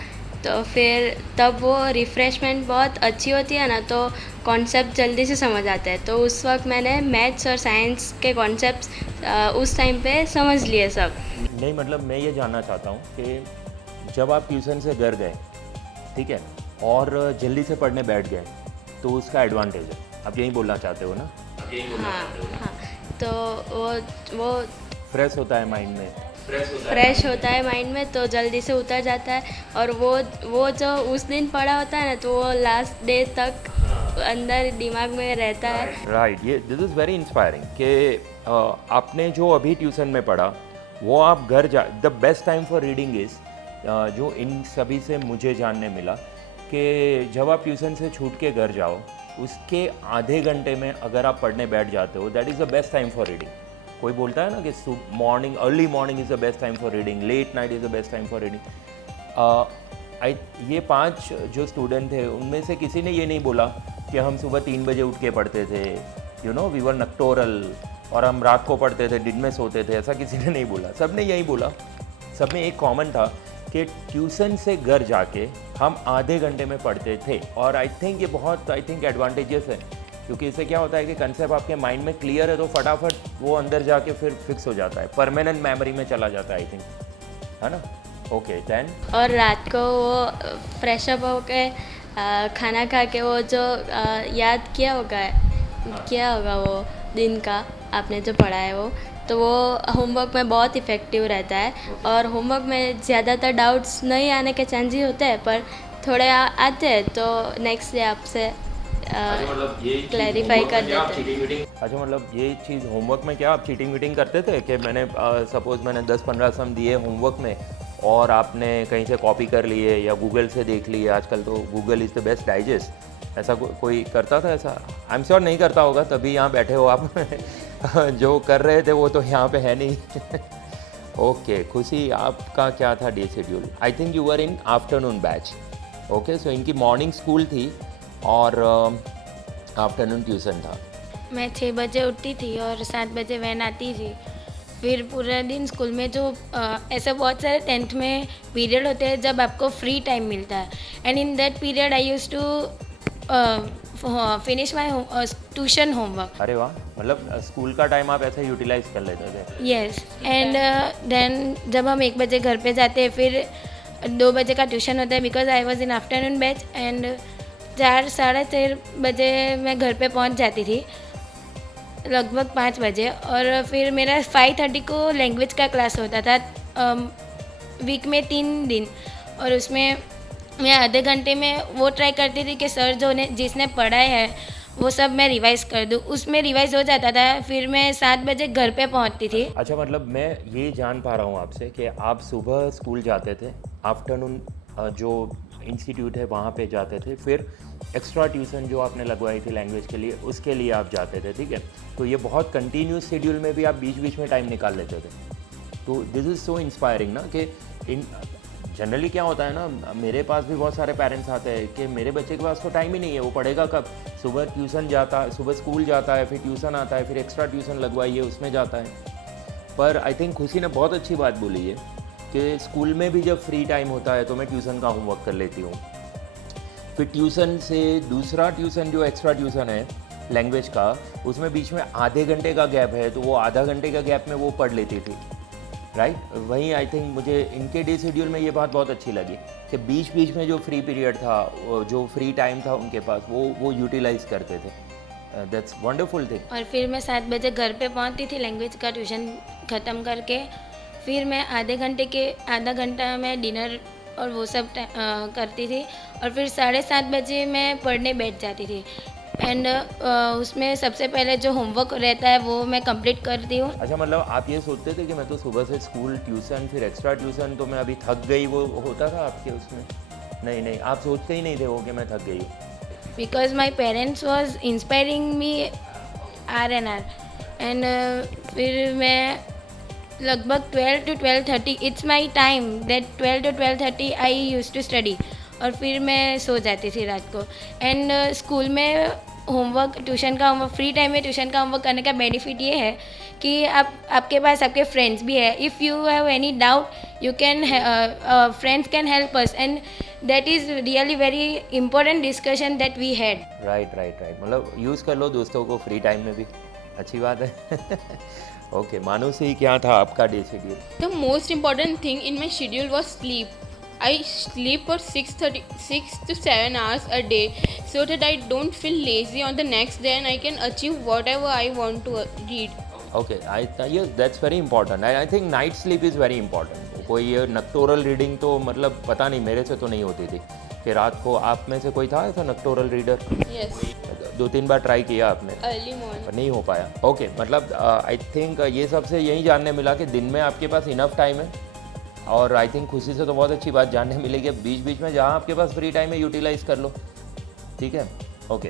तो फिर तब वो रिफ़्रेशमेंट बहुत अच्छी होती है ना, तो कॉन्सेप्ट जल्दी से समझ आते हैं। तो उस वक्त मैंने मैथ्स और साइंस के कॉन्सेप्ट्स उस टाइम पे समझ लिए सब। नहीं, मतलब मैं ये जानना चाहता हूँ कि जब आप ट्यूशन से घर गए, ठीक है, और जल्दी से पढ़ने बैठ गए तो उसका एडवांटेज है, आप यही बोलना चाहते हो ना? हाँ, तो वो फ्रेश होता है माइंड में, फ्रेश होता है माइंड में, तो जल्दी से उतर जाता है। और वो जो उस दिन पढ़ा होता है ना, तो वो लास्ट डे तक अंदर दिमाग में रहता है। राइट। ये दिस इज़ वेरी इंस्पायरिंग कि आपने जो अभी ट्यूशन में पढ़ा वो आप घर जा, the best time for reading is, जो इन सभी से मुझे जानने मिला कि जब आप ट्यूशन से छूट के घर जाओ उसके आधे घंटे में अगर आप पढ़ने बैठ जाते हो, that is the best time for reading. कोई बोलता है ना कि morning, early morning is the best time for reading, late night is the best time for reading. ये 5 जो स्टूडेंट थे उनमें से किसी ने ये नहीं बोला कि हम सुबह 3 बजे उठ के पढ़ते थे, यू नो वी वर नक्टोरल, और हम रात को पढ़ते थे, दिन में सोते थे, ऐसा किसी ने नहीं बोला। सब ने यही बोला, सब में एक कॉमन था कि ट्यूशन से घर जाके हम आधे घंटे में पढ़ते थे। और आई थिंक ये बहुत एडवांटेजेस है, क्योंकि इससे क्या होता है कि कंसेप्ट आपके माइंड में क्लियर है तो फटाफट वो अंदर जाके फिर फिक्स हो जाता है, परमानेंट मेमोरी में चला जाता है, आई थिंक, है ना। ओके, देन और रात को वो फ्रेश अप होके खाना खा के वो जो याद किया होगा वो दिन का आपने जो पढ़ा है वो, तो वो होमवर्क में बहुत इफ़ेक्टिव रहता है। और होमवर्क में ज़्यादातर डाउट्स नहीं आने के चांसेस होते हैं, पर थोड़े आते हैं तो नेक्स्ट डे आपसे क्लैरिफाई कर देते हैं। अच्छा, मतलब ये चीज़ होमवर्क में क्या आप चीटिंग वीटिंग करते थे कि मैंने सपोज़ मैंने 10-15 सम दिए होमवर्क में और आपने कहीं से कॉपी कर लिए या गूगल से देख लिए, आजकल तो Google is the best digest, ऐसा कोई करता था ऐसा? आई एम श्योर नहीं करता होगा, तभी यहाँ बैठे हो आप जो कर रहे थे वो तो यहाँ पे है नहीं ओके, खुशी आपका क्या था day schedule? I think you were in afternoon batch. Okay, so इनकी मॉर्निंग स्कूल थी और आफ्टरनून ट्यूशन था। मैं 6 बजे उठती थी और 7 बजे वैन आती थी। फिर पूरा दिन स्कूल में जो ऐसे बहुत सारे 10th में पीरियड होते हैं जब आपको फ्री टाइम मिलता है, and in that period I used to finish my tuition homework. अरे वाह, मतलब स्कूल का टाइम आप ऐसे यूटिलाइज कर लेते थे? यस, एंड देन जब हम 1 बजे घर पे जाते हैं, फिर 2 बजे का ट्यूशन होता है because I was in afternoon batch, and 4-4:30 बजे मैं घर पे पहुंच जाती थी, लगभग 5 बजे। और फिर मेरा 5:30 को लैंग्वेज का क्लास होता था, वीक में 3 दिन, और उसमें मैं आधे घंटे में वो ट्राई करती थी कि सर जिसने पढ़ाया है वो सब मैं रिवाइज़ कर दूँ। उसमें रिवाइज़ हो जाता था, फिर मैं 7 बजे घर पे पहुंचती थी। अच्छा, मतलब मैं ये जान पा रहा हूँ आपसे कि आप सुबह स्कूल जाते थे, आफ्टरनून जो इंस्टीट्यूट है वहाँ पे जाते थे, फिर एक्स्ट्रा ट्यूशन जो आपने लगवाई थी लैंग्वेज के लिए उसके लिए आप जाते थे, ठीक है। तो ये बहुत कंटिन्यूस शेड्यूल में भी आप बीच बीच में टाइम निकाल लेते थे, तो दिस इज़ सो इंस्पायरिंग ना। कि इन जनरली क्या होता है ना, मेरे पास भी बहुत सारे पेरेंट्स आते हैं कि मेरे बच्चे के पास तो टाइम ही नहीं है, वो पढ़ेगा कब? सुबह ट्यूशन जाता है, सुबह स्कूल जाता है, फिर ट्यूशन आता है, फिर एक्स्ट्रा ट्यूशन लगवाइए उसमें जाता है। पर आई थिंक खुशी ने बहुत अच्छी बात बोली है कि स्कूल में भी जब फ्री टाइम होता है तो मैं ट्यूशन का होमवर्क कर लेती हूँ, फिर ट्यूशन से दूसरा ट्यूशन जो एक्स्ट्रा ट्यूशन है लैंग्वेज का, उसमें बीच में आधे घंटे का गैप है, तो वो आधा घंटे का गैप में वो पढ़ लेती थी, राइट। वहीं आई थिंक मुझे इनके डे शेड्यूल में ये बात बहुत अच्छी लगी कि बीच बीच में जो फ्री पीरियड था, जो फ्री टाइम था उनके पास, वो यूटिलाइज करते थे। That's wonderful thing. और फिर मैं 7 बजे घर पे पहुंचती थी लैंग्वेज का ट्यूशन ख़त्म करके, फिर मैं आधा घंटा मैं डिनर और वो सब करती थी, और फिर 7:30 बजे मैं पढ़ने बैठ जाती थी। एंड उसमें सबसे पहले जो होमवर्क रहता है वो मैं कंप्लीट करती हूँ। अच्छा, मतलब आप ये सोचते थे कि मैं तो सुबह से स्कूल, ट्यूशन, फिर एक्स्ट्रा ट्यूशन, तो मैं अभी थक गई, वो होता था आपके उसमें? नहीं नहीं, आप सोचते ही नहीं थे वो कि मैं थक गई हूँ? Because my parents was inspiring me R&R and फिर मैं लगभग 12 to 12:30 it's my time that 12 to 12:30 I use to study, और फिर मैं सो जाती थी रात को। एंड स्कूल में होमवर्क, ट्यूशन का होमवर्क, फ्री टाइम में ट्यूशन का होमवर्क करने का बेनिफिट ये है कि आपके पास आपके फ्रेंड्स भी है। If you have any doubt you can friends can help us, and that is really very important discussion that we had. Right right right, मतलब यूज़ कर लो दोस्तों को फ्री टाइम में भी, अच्छी बात है। ओके, मानुषी, क्या था आपका day schedule? The most important thing in my schedule was sleep. I sleep for 6 to 7 hours a day so that I don't feel lazy on the next day and I can achieve whatever I want to read. Okay, yes, that's very important. I think night sleep is very important. कोई ये नक्टोरल reading तो मतलब पता नहीं, मेरे से तो नहीं होती थी कि रात को, आप में से कोई था ऐसा नक्टोरल रीडर? Yes. 2-3 बार ट्राई किया आपने? Early morning. पर नहीं हो पाया। ओके, मतलब आई थिंक ये सबसे यही जानने मिला कि दिन में आपके पास इनफ टाइम है, और आई थिंक खुशी से तो बहुत अच्छी बात जानने मिलेगी, बीच बीच में जहाँ आपके पास फ्री टाइम है यूटिलाइज कर लो, ठीक है? Okay,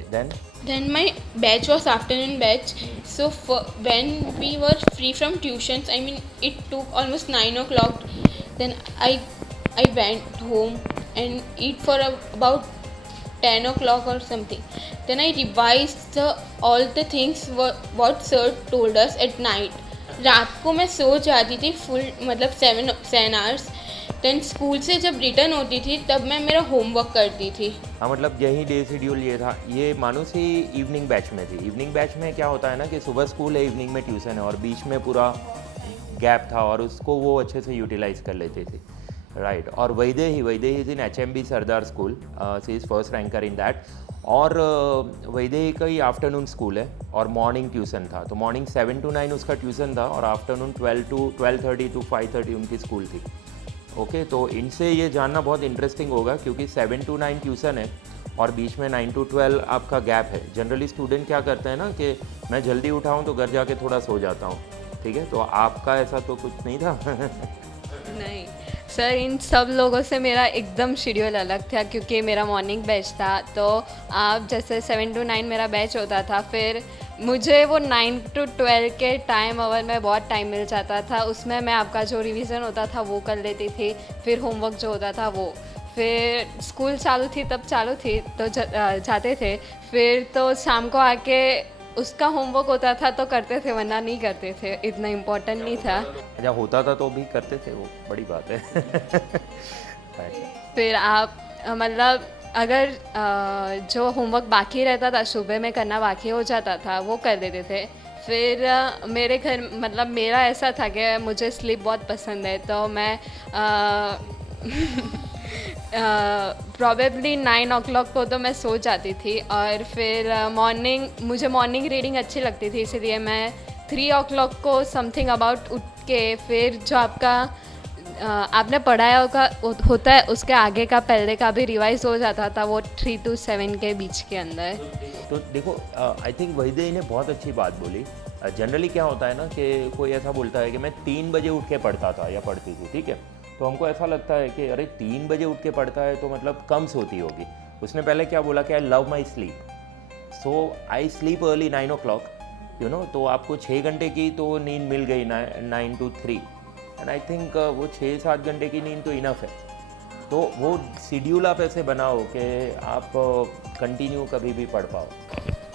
Then my batch was afternoon batch. So when we were free from tuitions, I mean it took almost 9 o'clock. Then I went home and eat for about 10 o'clock or something. Then I revised all the things what sir told us at night. रात को मैं सो जाती थी full, मतलब 7 hours. Then school से जब return होती थी तब मैं मेरा होमवर्क करती थी। हाँ, मतलब यही डे शेड्यूल ये था। ये मानुषी इवनिंग बैच में थी। इवनिंग बैच में क्या होता है ना कि सुबह स्कूल है, इवनिंग में ट्यूशन है, और बीच में पूरा गैप था और उसको वो अच्छे से यूटिलाइज कर लेते थे, राइट। और Vaidehi is in HMB Sardar school, she is first ranker in that. और वैदेही का ही आफ्टरनून स्कूल है और मॉर्निंग ट्यूशन था, तो मॉर्निंग 7 to 9 उसका ट्यूशन था और आफ्टरनून 12:30 to 5:30 उनकी स्कूल थी। ओके, तो इनसे ये जानना बहुत इंटरेस्टिंग होगा क्योंकि 7 to 9 ट्यूशन है और बीच में 9 to 12 आपका गैप है। जनरली स्टूडेंट क्या करते हैं ना कि मैं जल्दी उठाऊँ तो घर जाके थोड़ा सो जाता हूँ, ठीक है, तो आपका ऐसा तो कुछ नहीं था? नहीं सर, इन सब लोगों से मेरा एकदम शेड्यूल अलग था क्योंकि मेरा मॉर्निंग बैच था। तो आप जैसे 7 to 9 मेरा बैच होता था, फिर मुझे वो 9 to 12 के टाइम आवर में बहुत टाइम मिल जाता था, उसमें मैं आपका जो रिवीजन होता था वो कर लेती थी, फिर होमवर्क जो होता था वो, फिर स्कूल चालू थी तब चालू थी तो जाते थे, फिर तो शाम को आके उसका होमवर्क होता था तो करते थे, वरना नहीं करते थे, इतना इम्पोर्टेंट नहीं था। अच्छा, होता था तो भी करते थे, वो बड़ी बात है। फिर आप मतलब अगर जो होमवर्क बाकी रहता था सुबह में करना बाकी हो जाता था वो कर देते थे। फिर मेरे घर मतलब मेरा ऐसा था कि मुझे स्लीप बहुत पसंद है, तो मैं प्रॉबेबली 9 o'clock को तो मैं सो जाती थी और फिर मुझे मॉर्निंग रीडिंग अच्छी लगती थी, इसलिए मैं 3 o'clock को समथिंग अबाउट उठ के फिर जो आपका आपने पढ़ाया होता है उसके आगे का पहले का भी रिवाइज हो जाता था, वो 3 to 7 के बीच के अंदर। तो देखो, आई थिंक वैदेही ने बहुत अच्छी बात बोली। जनरली क्या होता है ना कि कोई ऐसा बोलता है कि मैं 3 बजे उठ के पढ़ता था या पढ़ती थी, ठीक है, तो हमको ऐसा लगता है कि अरे 3 बजे उठ के पढ़ता है तो मतलब कम सोती होगी। उसने पहले क्या बोला कि I love my sleep, so I sleep early 9 o'clock, you know, तो आपको 6 घंटे की तो नींद मिल गई 9 to 3, एंड आई थिंक वो 6-7 घंटे की नींद तो इनफ है। तो वो शेड्यूल आप ऐसे बनाओ कि आप कंटिन्यू कभी भी पढ़ पाओ।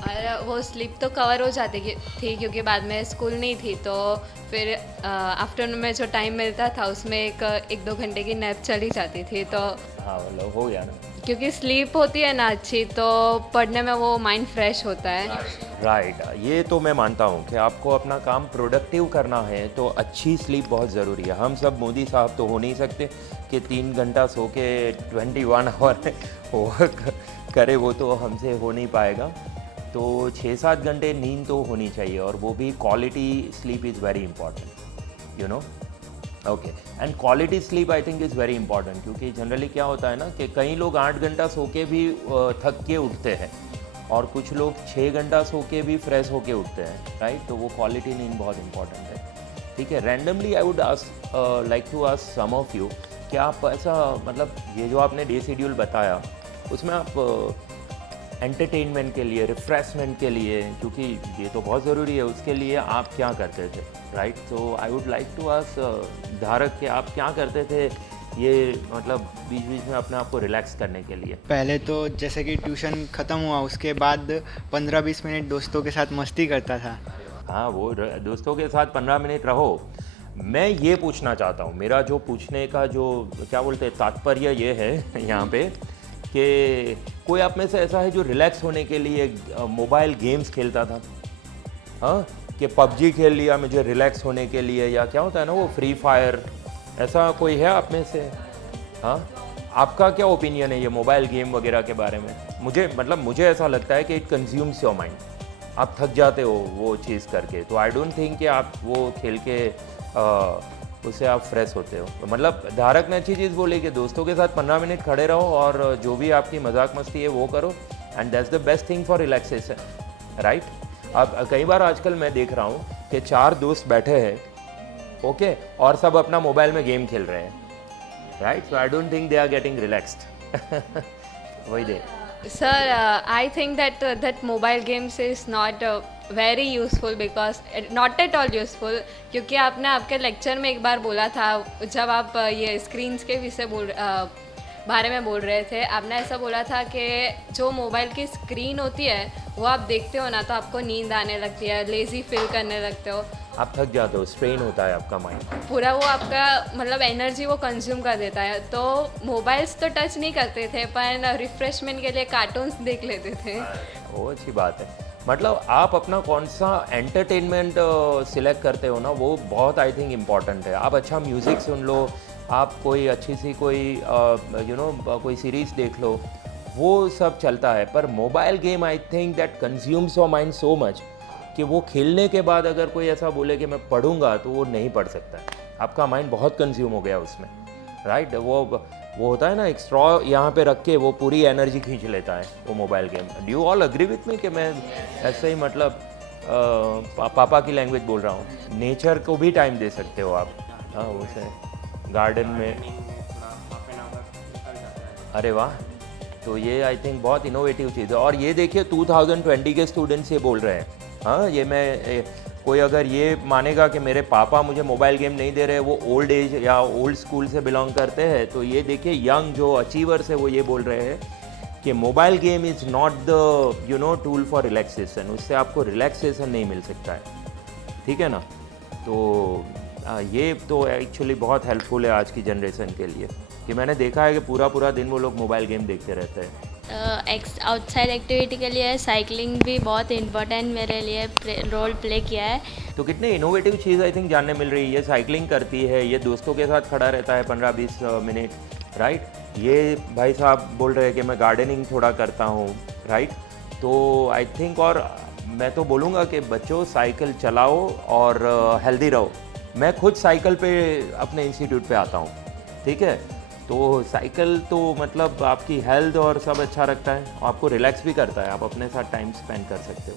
और वो स्लीप तो कवर हो जाती थी क्योंकि बाद में स्कूल नहीं थी, तो फिर आफ्टरनून में जो टाइम मिलता था उसमें 1-2 घंटे की नैप चली जाती थी, तो हाँ मतलब हो गया ना, क्योंकि स्लीप होती है ना अच्छी तो पढ़ने में वो माइंड फ्रेश होता है। राइट, ये तो मैं मानता हूँ कि आपको अपना काम प्रोडक्टिव करना है तो अच्छी स्लीप बहुत ज़रूरी है। हम सब मोदी साहब तो हो नहीं सकते कि 3 घंटा सो के 21 आवर वर्क करे, वो तो हमसे हो नहीं पाएगा। तो 6-7 घंटे नींद तो होनी चाहिए और वो भी quality sleep is very important, you know. Okay, and quality sleep I think is very important क्योंकि जनरली क्या होता है ना कि कई लोग 8 घंटा सो के भी थक के उठते हैं और कुछ लोग 6 घंटा सो के भी फ्रेश होके उठते हैं, राइट? तो वो क्वालिटी नींद बहुत इंपॉर्टेंट है, ठीक है। Randomly I would like to ask some of you कि आप ऐसा मतलब ये जो आपने डे शेड्यूल बताया उसमें आप एंटरटेनमेंट के लिए, रिफ्रेशमेंट के लिए, क्योंकि ये तो बहुत ज़रूरी है, उसके लिए आप क्या करते थे, राइट? तो I would like to ask Dharak कि आप क्या करते थे ये मतलब बीच बीच में अपने आप को रिलैक्स करने के लिए? पहले तो जैसे कि ट्यूशन ख़त्म हुआ उसके बाद 15-20 मिनट दोस्तों के साथ मस्ती करता था। हाँ, वो दोस्तों के साथ 15 मिनट रहो। मैं ये पूछना चाहता हूँ, मेरा जो पूछने का जो क्या बोलते हैं तात्पर्य ये है यहाँ पे कि कोई आप में से ऐसा है जो रिलैक्स होने के लिए मोबाइल गेम्स खेलता था? हाँ, कि पबजी खेल लिया मुझे रिलैक्स होने के लिए, या क्या होता है ना वो फ्री फायर, ऐसा कोई है आप में से? हाँ, आपका क्या ओपिनियन है ये मोबाइल गेम वगैरह के बारे में? मुझे ऐसा लगता है कि इट कंज्यूम्स योर माइंड, आप थक जाते हो वो चीज़ करके, तो आई डोंट थिंक कि आप वो खेल के उससे आप फ्रेश होते हो। तो मतलब धारक ने अच्छी चीज़ बोली कि दोस्तों के साथ 15 मिनट खड़े रहो और जो भी आपकी मजाक मस्ती है वो करो, and that's the best thing for relaxation, right? अब कई बार आजकल मैं देख रहा हूँ कि 4 दोस्त बैठे हैं, ओके, और सब अपना मोबाइल में गेम खेल रहे हैं, right? So I don't think they are getting relaxed. वही दे Sir, I think that mobile games is not very useful because not at all useful, क्योंकि आपने आपके लेक्चर में एक बार बोला था जब आप ये स्क्रीन्स के विषय बारे में बोल रहे थे, आपने ऐसा बोला था कि जो मोबाइल की स्क्रीन होती है वो आप देखते हो ना तो आपको नींद आने लगती है, लेज़ी फील करने लगते हो, आप थक जाते हो, स्ट्रेन होता है आपका माइंड, पूरा वो आपका मतलब एनर्जी वो कंज्यूम कर देता है। तो मोबाइल्स तो टच नहीं करते थे पर रिफ्रेशमेंट के लिए कार्टून्स देख लेते थे। वो अच्छी बात है। मतलब आप अपना कौन सा एंटरटेनमेंट सिलेक्ट करते हो ना, वो बहुत आई थिंक इम्पॉर्टेंट है। आप अच्छा म्यूज़िक सुन लो, आप कोई अच्छी सी कोई कोई सीरीज़ देख लो, वो सब चलता है। पर mobile game I think that consumes your mind so much कि वो खेलने के बाद अगर कोई ऐसा बोले कि मैं पढ़ूंगा तो वो नहीं पढ़ सकता है, आपका माइंड बहुत कंज्यूम हो गया उसमें, राइट? वो होता है ना एक स्ट्रॉ यहाँ पे रख के वो पूरी एनर्जी खींच लेता है वो mobile game. Do you all agree with me कि मैं ऐसे ही मतलब पापा की लैंग्वेज बोल रहा हूँ? नेचर को भी टाइम दे सकते हो आप, हाँ, उसे गार्डन में। अरे वाह, तो ये आई थिंक बहुत इनोवेटिव चीज़ है। और ये देखिए 2020 के स्टूडेंट्स ये बोल रहे हैं, हाँ, ये मैं कोई अगर ये मानेगा कि मेरे पापा मुझे मोबाइल गेम नहीं दे रहे, वो ओल्ड एज या ओल्ड स्कूल से बिलोंग करते हैं, तो ये देखिए यंग जो अचीवर्स है वो ये बोल रहे हैं कि mobile game is not the tool for relaxation, उससे आपको रिलैक्सेशन नहीं मिल सकता है, ठीक है ना? तो ये तो एक्चुअली बहुत हेल्पफुल है आज की जनरेशन के लिए, कि मैंने देखा है कि पूरा दिन वो लोग मोबाइल गेम देखते रहते हैं। आउटसाइड एक्टिविटी के लिए साइकिलिंग भी बहुत इम्पोर्टेंट मेरे लिए रोल प्ले किया है। तो कितने इनोवेटिव चीज़ आई थिंक जानने मिल रही है। ये साइकिलिंग करती है, ये दोस्तों के साथ खड़ा रहता है 15-20 मिनट, राइट? ये भाई साहब बोल रहे हैं कि मैं गार्डनिंग थोड़ा करता हूँ, राइट? तो आई थिंक, और मैं तो बोलूँगा कि बच्चों साइकिल चलाओ और हेल्दी रहो। मैं खुद साइकिल पे अपने इंस्टीट्यूट पे आता हूँ, ठीक है? तो साइकिल तो मतलब आपकी हेल्थ और सब अच्छा रखता है, आपको रिलैक्स भी करता है, आप अपने साथ टाइम स्पेंड कर सकते हो।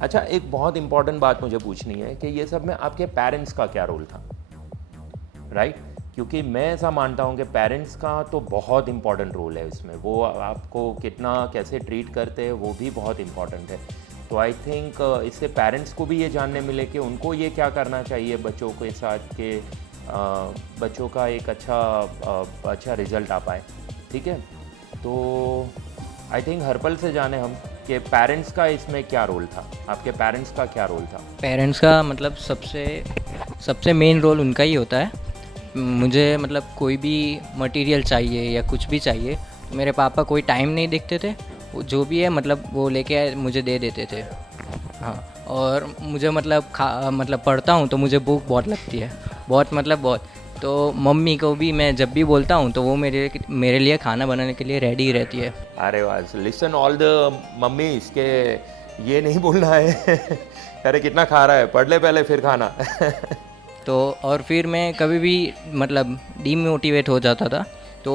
अच्छा, एक बहुत इंपॉर्टेंट बात मुझे पूछनी है कि ये सब में आपके पेरेंट्स का क्या रोल था, राइट? क्योंकि मैं ऐसा मानता हूँ कि पेरेंट्स का तो बहुत इंपॉर्टेंट रोल है इसमें, वो आपको कितना कैसे ट्रीट करते हैं वो भी बहुत इंपॉर्टेंट है। तो आई थिंक इससे पेरेंट्स को भी ये जानने मिले कि उनको ये क्या करना चाहिए बच्चों के साथ कि बच्चों का एक अच्छा रिज़ल्ट आ पाए, ठीक है? तो आई थिंक हर्पल से जाने हम कि पेरेंट्स का इसमें क्या रोल था, आपके पेरेंट्स का क्या रोल था? पेरेंट्स का मतलब सबसे मेन रोल उनका ही होता है। मुझे मतलब कोई भी मटेरियल चाहिए या कुछ भी चाहिए, तो मेरे पापा कोई टाइम नहीं देखते थे, वो जो भी है मतलब वो लेके मुझे दे देते थे, हाँ। और मुझे मतलब पढ़ता हूँ तो मुझे भूख बहुत लगती है, बहुत, तो मम्मी को भी मैं जब भी बोलता हूँ तो वो मेरे लिए खाना बनाने के लिए रेडी रहती है। अरे वाह, लिसन ऑल द मम्मीज के ये नहीं बोलना है अरे कितना खा रहा है, पढ़ ले पहले फिर खाना तो और फिर मैं कभी भी मतलब डीमोटिवेट हो जाता था तो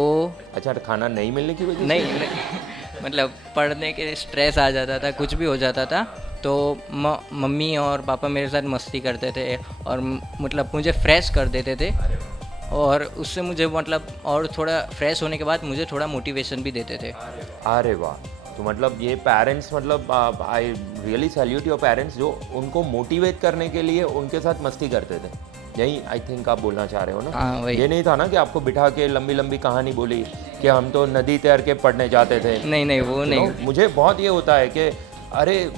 अच्छा, खाना नहीं मिलने की वजह से? मतलब पढ़ने के स्ट्रेस आ जाता था, कुछ भी हो जाता था तो मम्मी और पापा मेरे साथ मस्ती करते थे और मतलब मुझे फ्रेश कर देते थे और उससे मुझे मतलब और थोड़ा फ्रेश होने के बाद मुझे थोड़ा मोटिवेशन भी देते थे। अरे वाह, तो मतलब ये पेरेंट्स, मतलब I really salute your parents जो उनको मोटिवेट करने के लिए उनके साथ मस्ती करते थे। यही आई थिंक आप बोलना चाह रहे हो ना? हाँ, वही। ये नहीं था ना कि आपको बिठा के लंबी लंबी कहानी बोली कि हम तो नदी तैर के पढ़ने जाते थे। नहीं वो नहीं। मुझे बहुत ये होता है कि अरे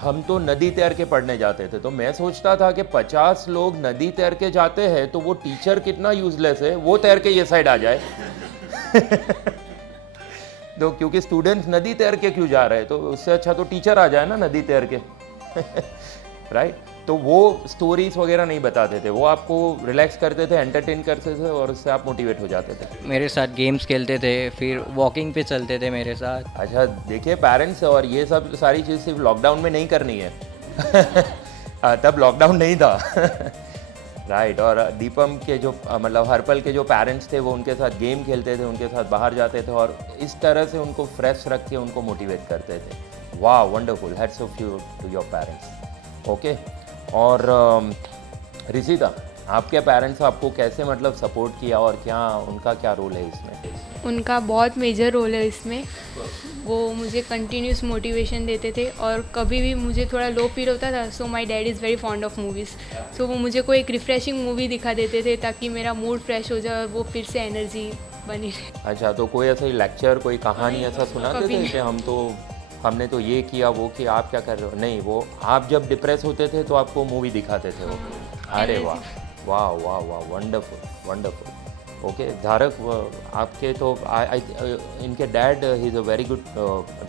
हम तो नदी तैर के पढ़ने जाते थे, तो मैं सोचता था कि 50 लोग नदी तैर के जाते हैं तो वो टीचर कितना यूजलेस है, वो तैर के ये साइड आ जाए। तो क्योंकि स्टूडेंट्स नदी तैर के क्यों जा रहे हैं, तो उससे अच्छा तो टीचर आ जाए ना नदी तैर के। राइट? तो वो स्टोरीज वगैरह नहीं बताते थे, वो आपको रिलैक्स करते थे, एंटरटेन करते थे और उससे आप मोटिवेट हो जाते थे। मेरे साथ गेम्स खेलते थे, फिर वॉकिंग पे चलते थे मेरे साथ। अच्छा देखिए पेरेंट्स, और ये सब सारी चीज़ सिर्फ लॉकडाउन में नहीं करनी है। तब लॉकडाउन नहीं था। राइट। और दीपम के जो मतलब हर्पल के जो पेरेंट्स थे वो उनके साथ गेम खेलते थे, उनके साथ बाहर जाते थे और इस तरह से उनको फ्रेश रख के उनको मोटिवेट करते थे। वाह, wonderful, hats off you to your parents. Okay, और रिशिता, आपके पेरेंट्स आपको कैसे मतलब सपोर्ट किया और क्या उनका क्या रोल है इसमें? उनका बहुत मेजर रोल है इसमें। वो मुझे कंटिन्यूस मोटिवेशन देते थे और कभी भी मुझे थोड़ा लो फील होता था, so my dad is very fond of movies, so वो मुझे कोई एक रिफ़्रेशिंग मूवी दिखा देते थे ताकि मेरा मूड फ्रेश हो जाए और वो फिर से एनर्जी बनी रहे। अच्छा, तो कोई ऐसा ही लेक्चर, कोई कहानी ऐसा सुनाते थे कि हमने तो ये किया वो किया, आप क्या कर रहे हो? नहीं, वो आप जब डिप्रेस होते थे तो आपको मूवी दिखाते थे वो। अरे वाह वाह वाह वाह, वंडरफुल वंडरफुल। ओके धारक, आपके तो इनके dad he is a very good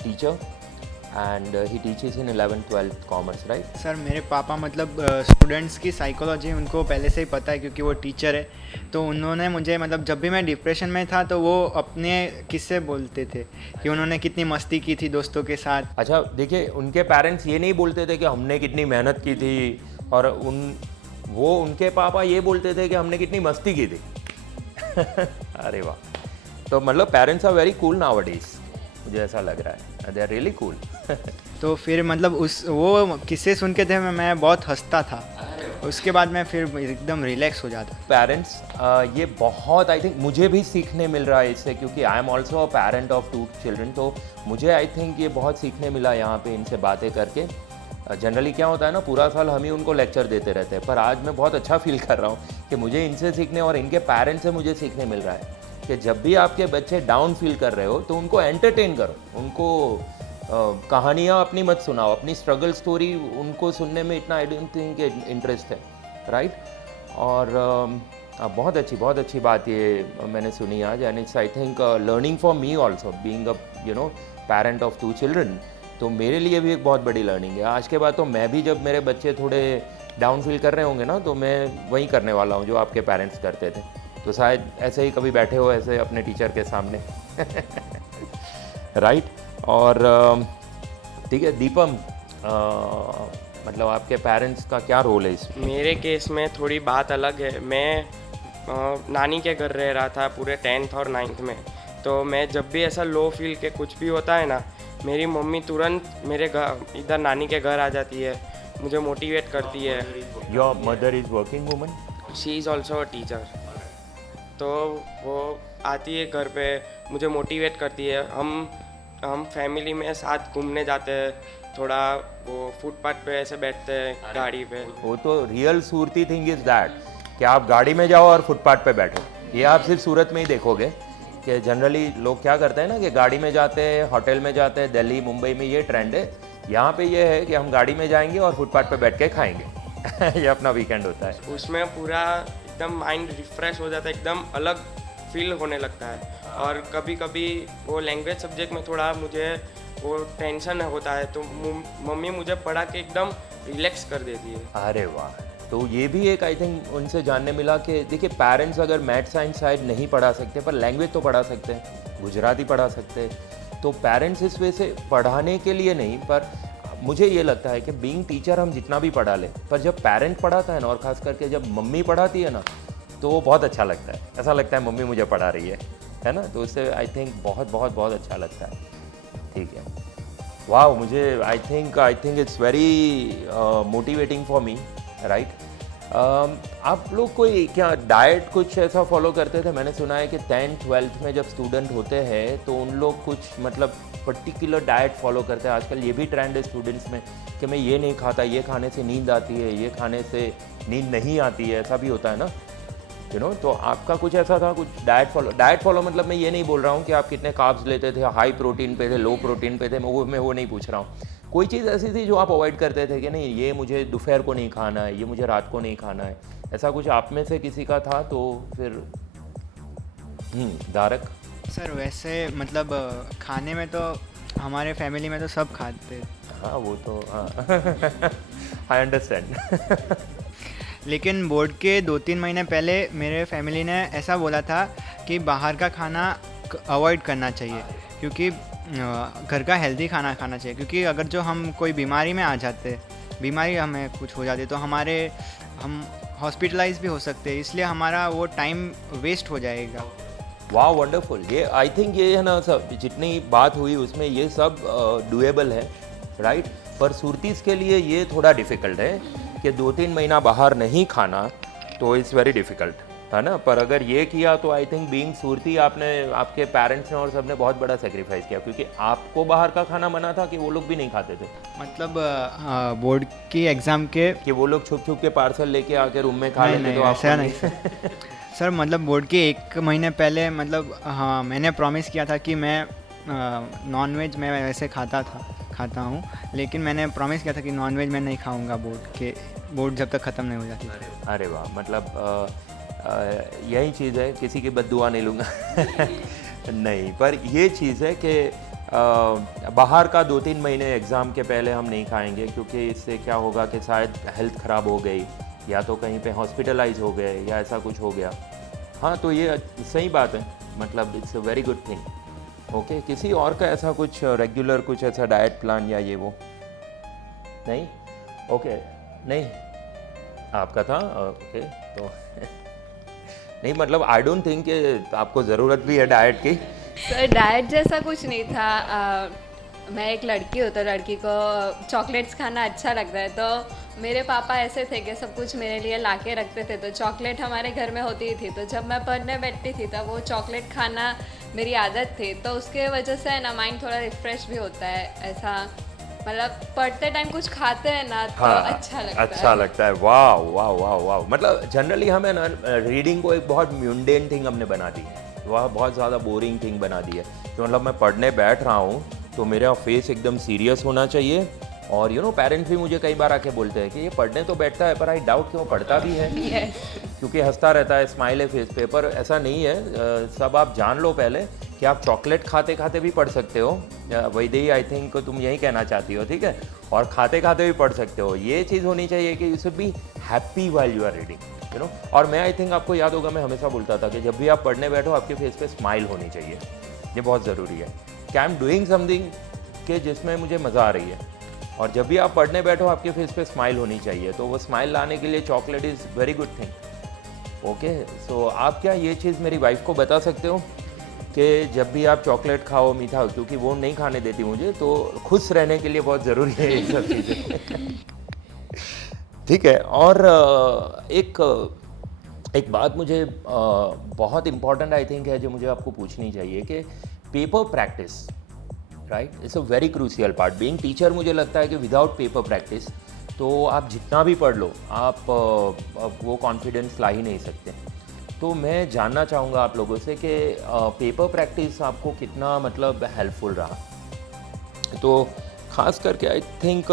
teacher and he teaches in 11th 12th commerce, right? Sir मेरे पापा मतलब स्टूडेंट्स की साइकोलॉजी उनको पहले से ही पता है क्योंकि वो टीचर है, तो उन्होंने मुझे मतलब जब भी मैं डिप्रेशन में था तो वो अपने किस्से बोलते थे कि उन्होंने कितनी मस्ती की थी दोस्तों के साथ। अच्छा देखिए, उनके पेरेंट्स ये नहीं बोलते थे कि हमने कितनी मेहनत की थी, और उनके पापा ये बोलते थे कि हमने कितनी मस्ती की थी। अरे वाह, तो मतलब parents are very cool nowadays, मुझे ऐसा लग रहा है, दे आर रियली कूल। तो फिर मतलब वो किस्से सुन के थे मैं बहुत हंसता था, उसके बाद मैं फिर एकदम रिलैक्स हो जाता। पेरेंट्स, ये बहुत आई थिंक मुझे भी सीखने मिल रहा है इससे, क्योंकि I am also a parent of 2 children, तो मुझे आई थिंक ये बहुत सीखने मिला यहाँ पे इनसे बातें करके। जनरली क्या होता है ना, पूरा साल हम ही उनको लेक्चर देते रहते हैं, पर आज मैं बहुत अच्छा फील कर रहा हूँ कि मुझे इनसे सीखने और इनके पेरेंट्स से मुझे सीखने मिल रहा है कि जब भी आपके बच्चे डाउन फील कर रहे हो तो उनको एंटरटेन करो, उनको कहानियाँ अपनी मत सुनाओ, अपनी स्ट्रगल स्टोरी उनको सुनने में इतना आई डोंट थिंक इंटरेस्ट है, राइट? और बहुत अच्छी बात ये मैंने सुनी आज, and it's I think learning for me also being a parent of 2 children, तो मेरे लिए भी एक बहुत बड़ी लर्निंग है। आज के बाद तो मैं भी, जब मेरे बच्चे थोड़े डाउन फील कर रहे होंगे ना, तो मैं वही करने वाला हूँ जो आपके पेरेंट्स करते थे, तो शायद ऐसे ही कभी बैठे हो ऐसे अपने टीचर के सामने। राइट? और ठीक है दीपम, मतलब आपके पेरेंट्स का क्या रोल है इसमें? मेरे केस में थोड़ी बात अलग है। मैं नानी के घर रह रहा था पूरे 10th और 9th में, तो मैं जब भी ऐसा लो फील के कुछ भी होता है ना, मेरी मम्मी तुरंत मेरे घर इधर नानी के घर आ जाती है, मुझे मोटिवेट करती है। Your mother is working woman? She is also a teacher, तो वो आती है घर पे, मुझे मोटिवेट करती है। हम फैमिली में साथ घूमने जाते हैं, थोड़ा वो फुटपाथ पे ऐसे बैठते हैं गाड़ी पे। वो तो real Surti thing is that कि आप गाड़ी में जाओ और फुटपाथ पे बैठो। ये आप सिर्फ सूरत में ही देखोगे कि जनरली लोग क्या करते हैं ना कि गाड़ी में जाते हैं, होटल में जाते हैं, दिल्ली मुंबई में ये ट्रेंड है। यहाँ पे ये है कि हम गाड़ी में जाएंगे और फुटपाथ पे बैठ के खाएंगे। ये अपना वीकेंड होता है। उसमें पूरा एकदम माइंड रिफ्रेश हो जाता है, एकदम अलग फील होने लगता है। और कभी कभी वो लैंग्वेज सब्जेक्ट में थोड़ा मुझे वो टेंशन होता है, तो मम्मी मुझे पढ़ा के एकदम रिलैक्स कर देती है। अरे वाह, तो ये भी एक आई थिंक उनसे जानने मिला कि देखिए पेरेंट्स अगर मैथ साइंस साइड नहीं पढ़ा सकते पर लैंग्वेज तो पढ़ा सकते हैं, गुजराती पढ़ा सकते हैं, तो पेरेंट्स इस वजह से पढ़ाने के लिए नहीं, पर मुझे ये लगता है कि बीइंग टीचर हम जितना भी पढ़ा लें, पर जब पेरेंट पढ़ाता है ना, और ख़ास करके जब मम्मी पढ़ाती है ना, तो वो बहुत अच्छा लगता है। ऐसा लगता है मम्मी मुझे पढ़ा रही है। है ना, तो उससे आई थिंक बहुत बहुत बहुत अच्छा लगता है। ठीक है, वाह, मुझे I think it's very motivating for me, right. आप लोग कोई क्या डाइट कुछ ऐसा फॉलो करते थे? मैंने सुना है कि 10th-12th में जब स्टूडेंट होते हैं तो उन लोग कुछ मतलब पर्टिकुलर डाइट फॉलो करते हैं। आजकल ये भी ट्रेंड है स्टूडेंट्स में कि मैं ये नहीं खाता, ये खाने से नींद आती है, ये खाने से नींद नहीं आती है, ऐसा भी होता है ना, तो आपका कुछ ऐसा था, कुछ डाइट फॉलो मतलब मैं ये नहीं बोल रहा हूँ कि आप कितने कार्ब्स लेते थे, हाई प्रोटीन पे थे, लो प्रोटीन पे थे, मैं वो नहीं पूछ रहा हूँ। कोई चीज़ ऐसी थी जो आप अवॉइड करते थे कि नहीं ये मुझे दोपहर को नहीं खाना है, ये मुझे रात को नहीं खाना है, ऐसा कुछ आप में से किसी का था? तो फिर धारक सर वैसे मतलब खाने में तो हमारे फैमिली में तो सब खाते, हाँ वो तो हाँ आई अंडरस्टैंड। लेकिन बोर्ड के 2-3 महीने पहले मेरे फैमिली ने ऐसा बोला था कि बाहर का खाना अवॉइड करना चाहिए, क्योंकि घर का हेल्दी खाना खाना चाहिए, क्योंकि अगर जो हम कोई बीमारी में आ जाते, बीमारी हमें कुछ हो जाती तो हम हॉस्पिटलाइज भी हो सकते हैं, इसलिए हमारा वो टाइम वेस्ट हो जाएगा। वाह वंडरफुल, ये आई थिंक ये है ना, सब जितनी बात हुई उसमें ये सब डूएबल है, राइट। पर सुरतीस के लिए ये थोड़ा डिफ़िकल्ट है कि 2-3 महीना बाहर नहीं खाना, तो इट्स वेरी डिफ़िकल्ट, है ना। पर अगर ये किया तो आई थिंक बीइंग सुरती आपके पेरेंट्स ने और सब ने बहुत बड़ा सेक्रीफाइस किया, क्योंकि आपको बाहर का खाना मना था कि वो लोग भी नहीं खाते थे। मतलब बोर्ड की एग्ज़ाम के कि वो लोग छुप छुप के पार्सल लेके आके रूम में खा लेते, तो ऐसा नहीं सर, मतलब बोर्ड के 1 महीने पहले मतलब हाँ मैंने प्रॉमिस किया था कि मैं नॉनवेज मैं वैसे खाता हूँ, लेकिन मैंने प्रॉमिस किया था कि नॉनवेज मैं नहीं खाऊंगा बोर्ड जब तक ख़त्म नहीं हो जाती। अरे वाह, मतलब यही चीज़ है, किसी की बद्दुआ नहीं लूँगा नहीं, पर ये चीज़ है कि बाहर का 2-3 महीने एग्ज़ाम के पहले हम नहीं खाएंगे, क्योंकि इससे क्या होगा कि शायद हेल्थ ख़राब हो गई, या तो कहीं पे हॉस्पिटलाइज हो गए, या ऐसा कुछ हो गया। हाँ, तो ये सही बात है, मतलब it's a very good thing. Okay, किसी और का ऐसा कुछ रेगुलर कुछ ऐसा डाइट प्लान या ये वो नहीं? ओके, नहीं आपका था? ओके, तो नहीं मतलब आई डोंट थिंक कि आपको ज़रूरत भी है डाइट की। सर डाइट जैसा कुछ नहीं था। मैं एक लड़की हूँ, तो लड़की को चॉकलेट्स खाना अच्छा लगता है, तो मेरे पापा ऐसे थे कि सब कुछ मेरे लिए ला के रखते थे, तो चॉकलेट हमारे घर में होती थी, तो जब मैं पढ़ने बैठती थी तब वो चॉकलेट खाना मेरी आदत थी, तो उसके वजह से ना माइंड थोड़ा रिफ़्रेश भी होता है। ऐसा मतलब पढ़ते टाइम कुछ खाते हैं ना, तो हाँ, अच्छा लगता है। वाह वाह वाह वाह, मतलब जनरली हमें ना रीडिंग को एक बहुत म्यूंडेन थिंग हमने बना दी है, वह बहुत ज़्यादा बोरिंग थिंग बना दी है। तो मतलब मैं पढ़ने बैठ रहा हूँ तो मेरा फेस एकदम सीरियस होना चाहिए, और पेरेंट्स भी मुझे कई बार आके बोलते हैं कि ये पढ़ने तो बैठता है पर आई डाउट कि वो पढ़ता भी है, क्योंकि हंसता रहता है, स्माइल है फेस पे। पर ऐसा नहीं है, सब आप जान लो पहले कि आप चॉकलेट खाते खाते भी पढ़ सकते हो। वैदेही आई थिंक तुम यही कहना चाहती हो, ठीक है, और खाते खाते भी पढ़ सकते हो। ये चीज़ होनी चाहिए कि you should be happy while you are reading, और मैं आई थिंक आपको याद होगा, मैं हमेशा बोलता था कि जब भी आप पढ़ने बैठो आपके फेस पे स्माइल होनी चाहिए, ये बहुत ज़रूरी है कि आई एम डूइंग समथिंग कि जिसमें मुझे मज़ा आ रही है। और जब भी आप पढ़ने बैठो आपके फेस पे स्माइल होनी चाहिए, तो वो स्माइल लाने के लिए chocolate is very good thing. Okay, so आप क्या ये चीज़ मेरी वाइफ को बता सकते हो कि जब भी आप चॉकलेट खाओ, मीठा, क्योंकि वो नहीं खाने देती मुझे, तो खुश रहने के लिए बहुत ज़रूरी है ये सब चीज़ें ठीक है। और एक बात मुझे बहुत इम्पॉर्टेंट आई थिंक है जो मुझे आपको पूछनी चाहिए कि paper practice, right, it's a very crucial part. Being teacher मुझे लगता है कि विदाउट पेपर प्रैक्टिस तो आप जितना भी पढ़ लो आप वो कॉन्फिडेंस ला ही नहीं सकते। तो मैं जानना चाहूँगा आप लोगों से कि पेपर प्रैक्टिस आपको कितना मतलब हेल्पफुल रहा। तो ख़ास करके आई थिंक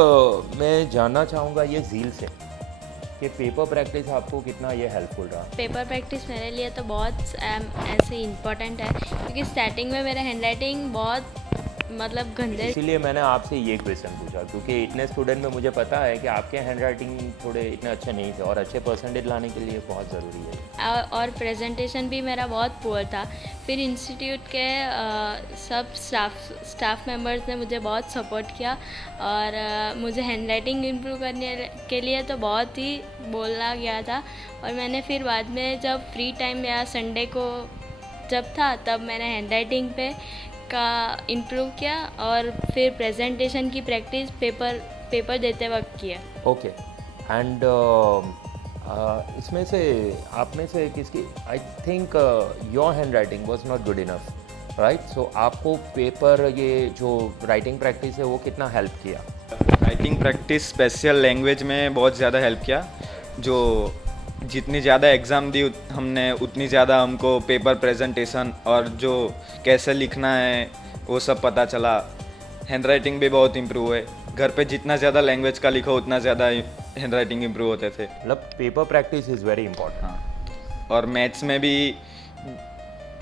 मैं जानना चाहूँगा ये झील से कि पेपर प्रैक्टिस आपको कितना ये हेल्पफुल रहा। पेपर प्रैक्टिस मेरे लिए तो बहुत ऐसे इम्पोर्टेंट है, क्योंकि स्टार्टिंग में मेरा हैंड राइटिंग बहुत मतलब गंदे, इसीलिए मैंने आपसे ये क्वेश्चन पूछा, क्योंकि इतने स्टूडेंट में मुझे पता है कि आपके हैंड राइटिंग थोड़े इतने अच्छे नहीं थे, और अच्छे परसेंटेज लाने के लिए बहुत ज़रूरी है। और प्रेजेंटेशन भी मेरा बहुत पुअर था। फिर इंस्टीट्यूट के सब स्टाफ मेंबर्स ने मुझे बहुत सपोर्ट किया, और मुझे हैंड राइटिंग इम्प्रूव करने के लिए तो बहुत ही बोला गया था। और मैंने फिर बाद में जब फ्री टाइम या संडे को जब था तब मैंने हैंड राइटिंग पे का इम्प्रूव किया और फिर प्रेजेंटेशन की प्रैक्टिस पेपर देते वक्त किया। ओके एंड इसमें से आप में से किसकी I think your handwriting was not good enough right, so आपको पेपर ये जो राइटिंग प्रैक्टिस है वो कितना हेल्प किया? राइटिंग प्रैक्टिस स्पेशल लैंग्वेज में बहुत ज़्यादा हेल्प किया। जो जितनी ज़्यादा एग्ज़ाम दी हमने उतनी ज़्यादा हमको पेपर प्रेजेंटेशन और जो कैसे लिखना है वो सब पता चला। हैंड राइटिंग भी बहुत इम्प्रूव हुए। घर पे जितना ज़्यादा लैंग्वेज का लिखो उतना ज़्यादा हैंड राइटिंग इम्प्रूव होते थे। मतलब paper practice is very important. हाँ, और मैथ्स में भी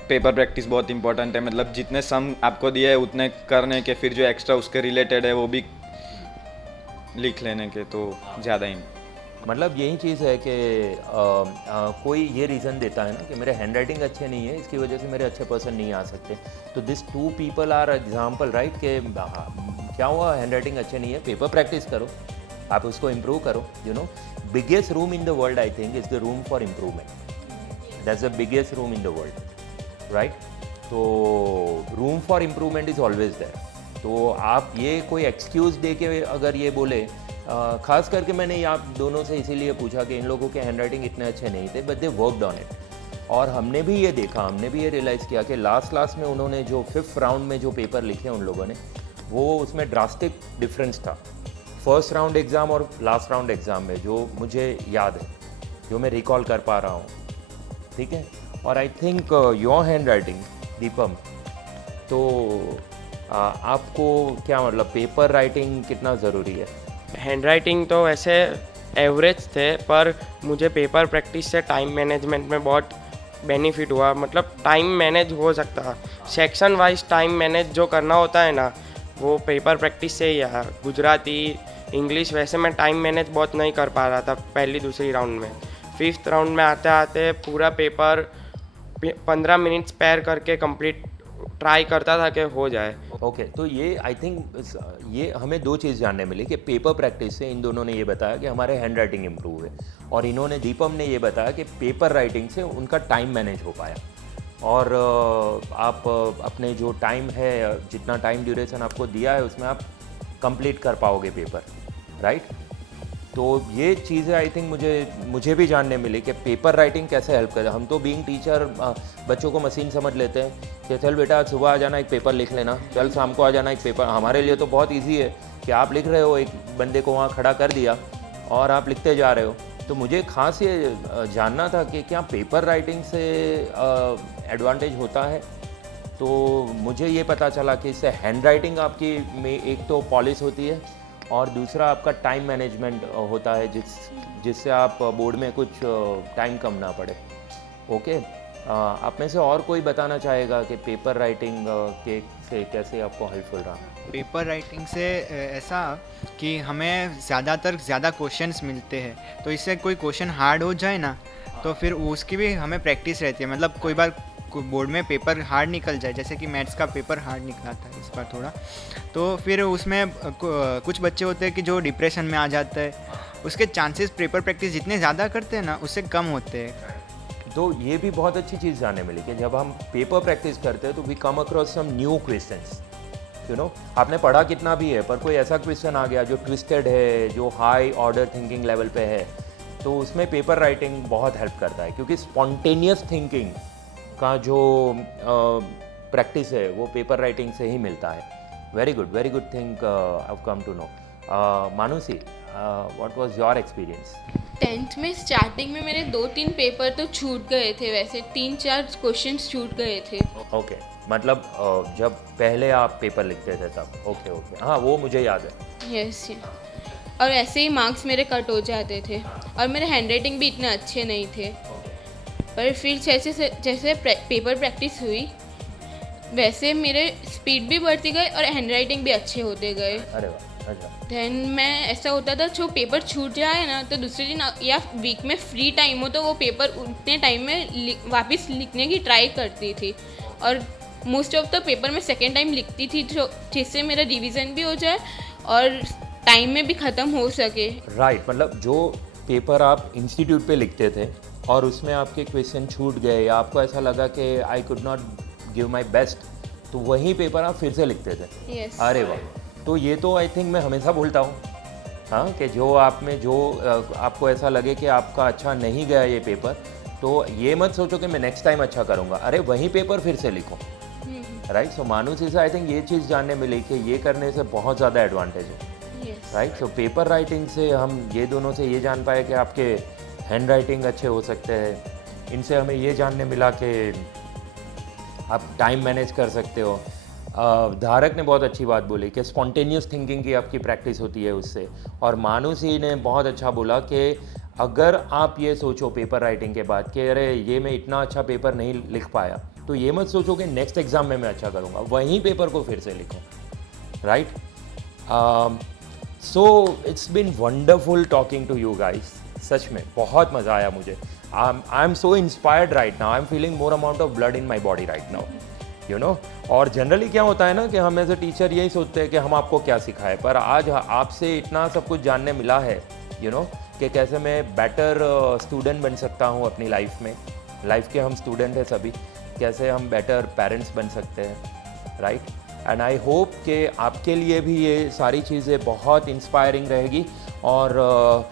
पेपर प्रैक्टिस बहुत इंपॉर्टेंट है। मतलब जितने सम आपको दिए है उतने करने के, फिर जो एक्स्ट्रा उसके रिलेटेड है वो भी लिख लेने के, तो ज़्यादा ही। मतलब यही चीज़ है कि कोई ये रीज़न देता है ना कि मेरे हैंड राइटिंग अच्छे नहीं है, इसकी वजह से मेरे अच्छे पर्सन नहीं आ सकते, तो this 2 people are example right कि क्या हुआ, हैंड राइटिंग अच्छे नहीं है, पेपर प्रैक्टिस करो, आप उसको इम्प्रूव करो। You know biggest room in the world I think is the room for improvement, that's the biggest room in the world right. तो room for improvement is always there. तो आप ये कोई excuse दे के अगर ये बोले, ख़ास करके मैंने ये आप दोनों से इसीलिए पूछा कि इन लोगों के हैंड राइटिंग इतने अच्छे नहीं थे, but they worked on it. और हमने भी ये देखा, हमने भी ये रियलाइज़ किया कि लास्ट में उन्होंने जो 5th राउंड में जो पेपर लिखे उन लोगों ने, वो उसमें ड्रास्टिक डिफरेंस था फर्स्ट राउंड एग्ज़ाम और लास्ट राउंड एग्ज़ाम में, जो मुझे याद है, जो मैं रिकॉल कर पा रहा हूँ, ठीक है। और आई think your hand writing Deepam, तो आपको क्या मतलब पेपर राइटिंग कितना ज़रूरी है? हैंड राइटिंग तो वैसे एवरेज थे, पर मुझे पेपर प्रैक्टिस से टाइम मैनेजमेंट में बहुत बेनिफिट हुआ। मतलब टाइम मैनेज हो सकता, सेक्शन वाइज टाइम मैनेज जो करना होता है ना, वो पेपर प्रैक्टिस से ही आया। गुजराती, इंग्लिश वैसे मैं टाइम मैनेज बहुत नहीं कर पा रहा था पहली दूसरी राउंड में। 5th राउंड में आते आते पूरा पेपर 15 मिनट स्पेयर करके कंप्लीट ट्राई करता था कि हो जाए। ओके तो ये आई थिंक ये हमें 2 चीज़ जानने मिली कि पेपर प्रैक्टिस से इन दोनों ने ये बताया कि हमारे हैंड राइटिंग इम्प्रूव है, और इन्होंने दीपम ने ये बताया कि पेपर राइटिंग से उनका टाइम मैनेज हो पाया। और आप अपने जो टाइम है, जितना टाइम ड्यूरेशन आपको दिया है, उसमें आप कंप्लीट कर पाओगे पेपर, राइट। तो ये चीज़ें आई थिंक मुझे भी जानने मिली कि पेपर राइटिंग कैसे हेल्प करे। हम तो बीइंग टीचर बच्चों को मशीन समझ लेते हैं कि चल बेटा आज सुबह आ जाना, एक पेपर लिख लेना, चल शाम को आ जाना, एक पेपर। हमारे लिए तो बहुत इजी है कि आप लिख रहे हो, एक बंदे को वहाँ खड़ा कर दिया और आप लिखते जा रहे हो। तो मुझे खास ये जानना था कि क्या पेपर राइटिंग से एडवांटेज होता है। तो मुझे ये पता चला कि इससे हैंड राइटिंग आपकी में एक तो पॉलिश होती है, और दूसरा आपका टाइम मैनेजमेंट होता है, जिससे आप बोर्ड में कुछ टाइम कम ना पड़े। ओके, आप में से और कोई बताना चाहेगा कि पेपर राइटिंग से कैसे आपको हेल्पफुल रहा? पेपर राइटिंग से ऐसा कि हमें ज़्यादा क्वेश्चंस मिलते हैं, तो इससे कोई क्वेश्चन हार्ड हो जाए ना, तो फिर उसकी भी हमें प्रैक्टिस रहती है। मतलब कोई बार बोर्ड में पेपर हार्ड निकल जाए, जैसे कि मैथ्स का पेपर हार्ड निकला था इस बार थोड़ा, तो फिर उसमें कुछ बच्चे होते हैं कि जो डिप्रेशन में आ जाते हैं, उसके चांसेस पेपर प्रैक्टिस जितने ज़्यादा करते हैं ना, उससे कम होते हैं। तो ये भी बहुत अच्छी चीज़ जानने मिली कि जब हम पेपर प्रैक्टिस करते हैं तो we come across some new questions. You know, आपने पढ़ा कितना भी है, पर कोई ऐसा क्वेश्चन आ गया जो ट्विस्टेड है, जो हाई ऑर्डर थिंकिंग लेवल पे है, तो उसमें पेपर राइटिंग बहुत हेल्प करता है, क्योंकि स्पॉन्टेनियस थिंकिंग का जो प्रैक्टिस है वो पेपर राइटिंग से ही मिलता है। Very good thing I come to know. Manushi, what was your experience? 10th में स्टार्टिंग में मेरे 2-3 पेपर तो छूट गए थे, वैसे 3-4 क्वेश्चंस छूट गए थे। ओके, मतलब जब पहले आप पेपर लिखते थे तब? ओके, हाँ वो मुझे याद है। यस, और ऐसे ही मार्क्स मेरे कट हो जाते थे, और मेरे हैंड राइटिंग भी इतने अच्छे नहीं थे। पर फिर जैसे पेपर प्रैक्टिस हुई, वैसे मेरे स्पीड भी बढ़ती गई और हैंड राइटिंग भी अच्छे होते गए। अरे वाह, अच्छा। देन मैं ऐसा होता था, जो पेपर छूट जाए ना, तो दूसरे दिन या वीक में फ्री टाइम हो तो वो पेपर उतने टाइम में वापस लिखने की ट्राई करती थी, और मोस्ट ऑफ द पेपर मैं सेकेंड टाइम लिखती थी, जिससे मेरा रिवीजन भी हो जाए और टाइम में भी ख़त्म हो सके। राइट, मतलब जो पेपर आप इंस्टीट्यूट पे लिखते थे और उसमें आपके क्वेश्चन छूट गए या आपको ऐसा लगा कि I could not give my best, तो वही पेपर आप फिर से लिखते थे? Yes. अरे वाह, तो ये तो आई थिंक मैं हमेशा बोलता हूँ, हाँ, कि जो आप में जो आपको ऐसा लगे कि आपका अच्छा नहीं गया ये पेपर, तो ये मत सोचो कि मैं नेक्स्ट टाइम अच्छा करूँगा, अरे वही पेपर फिर से लिखो, राइट। सो मानुषी से आई थिंक ये चीज़ जानने मिली कि ये करने से बहुत ज़्यादा एडवांटेज है, Yes. Right. So paper writing से हम ये दोनों से ये जान पाए कि आपके हैंड राइटिंग अच्छे हो सकते हैं, इनसे हमें ये जानने मिला कि आप टाइम मैनेज कर सकते हो। धारक ने बहुत अच्छी बात बोली कि स्पॉन्टेनियस थिंकिंग की आपकी प्रैक्टिस होती है उससे, और मानुषी ने बहुत अच्छा बोला कि अगर आप ये सोचो पेपर राइटिंग के बाद कि अरे ये मैं इतना अच्छा पेपर नहीं लिख पाया, तो ये मत सोचो कि नेक्स्ट एग्ज़ाम में मैं अच्छा करूँगा, वहीं पेपर को फिर से लिखो, right. So it's been wonderful talking to you guys, सच में बहुत मज़ा आया मुझे। I am so inspired right now, I am feeling more amount of blood in my body right now, you know. और जनरली क्या होता है ना कि हम एज ए टीचर यही सोचते हैं कि हम आपको क्या सिखाएं, पर आज आपसे इतना सब कुछ जानने मिला है, यू नो, कि कैसे मैं बेटर स्टूडेंट बन सकता हूँ अपनी लाइफ में। लाइफ के हम स्टूडेंट हैं सभी, कैसे हम बेटर पेरेंट्स बन सकते हैं, राइट। एंड आई होप कि आपके लिए भी ये सारी चीज़ें बहुत इंस्पायरिंग रहेगी। और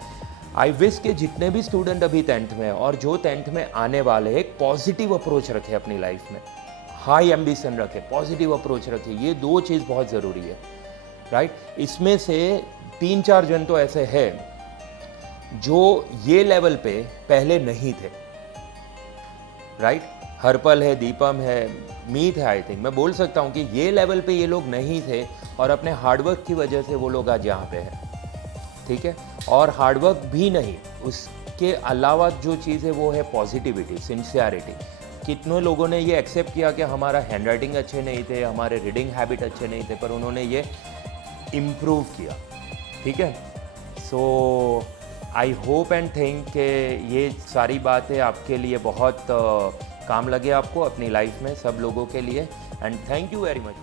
आई विश के जितने भी स्टूडेंट अभी 10th में और जो 10th में आने वाले, एक पॉजिटिव अप्रोच रखें अपनी लाइफ में, हाई एम्बिशन रखें, पॉजिटिव अप्रोच रखें, ये दो चीज़ बहुत ज़रूरी है, राइट। इसमें से 3-4 जन तो ऐसे हैं जो ये लेवल पे पहले नहीं थे, राइट। हर्पल है, दीपम है, मीत है, आई थिंक मैं बोल सकता हूँ कि ये लेवल पे ये लोग नहीं थे और अपने हार्डवर्क की वजह से वो लोग आज यहाँ पे हैं, ठीक है। और हार्डवर्क भी नहीं, उसके अलावा जो चीज़ है वो है पॉजिटिविटी, सिंसियरिटी। कितने लोगों ने ये एक्सेप्ट किया कि हमारा हैंड राइटिंग अच्छे नहीं थे, हमारे रीडिंग हैबिट अच्छे नहीं थे, पर उन्होंने ये इम्प्रूव किया, ठीक है। सो आई होप एंड थिंक कि ये सारी बातें आपके लिए बहुत काम लगे आपको अपनी लाइफ में, सब लोगों के लिए। And thank you very much.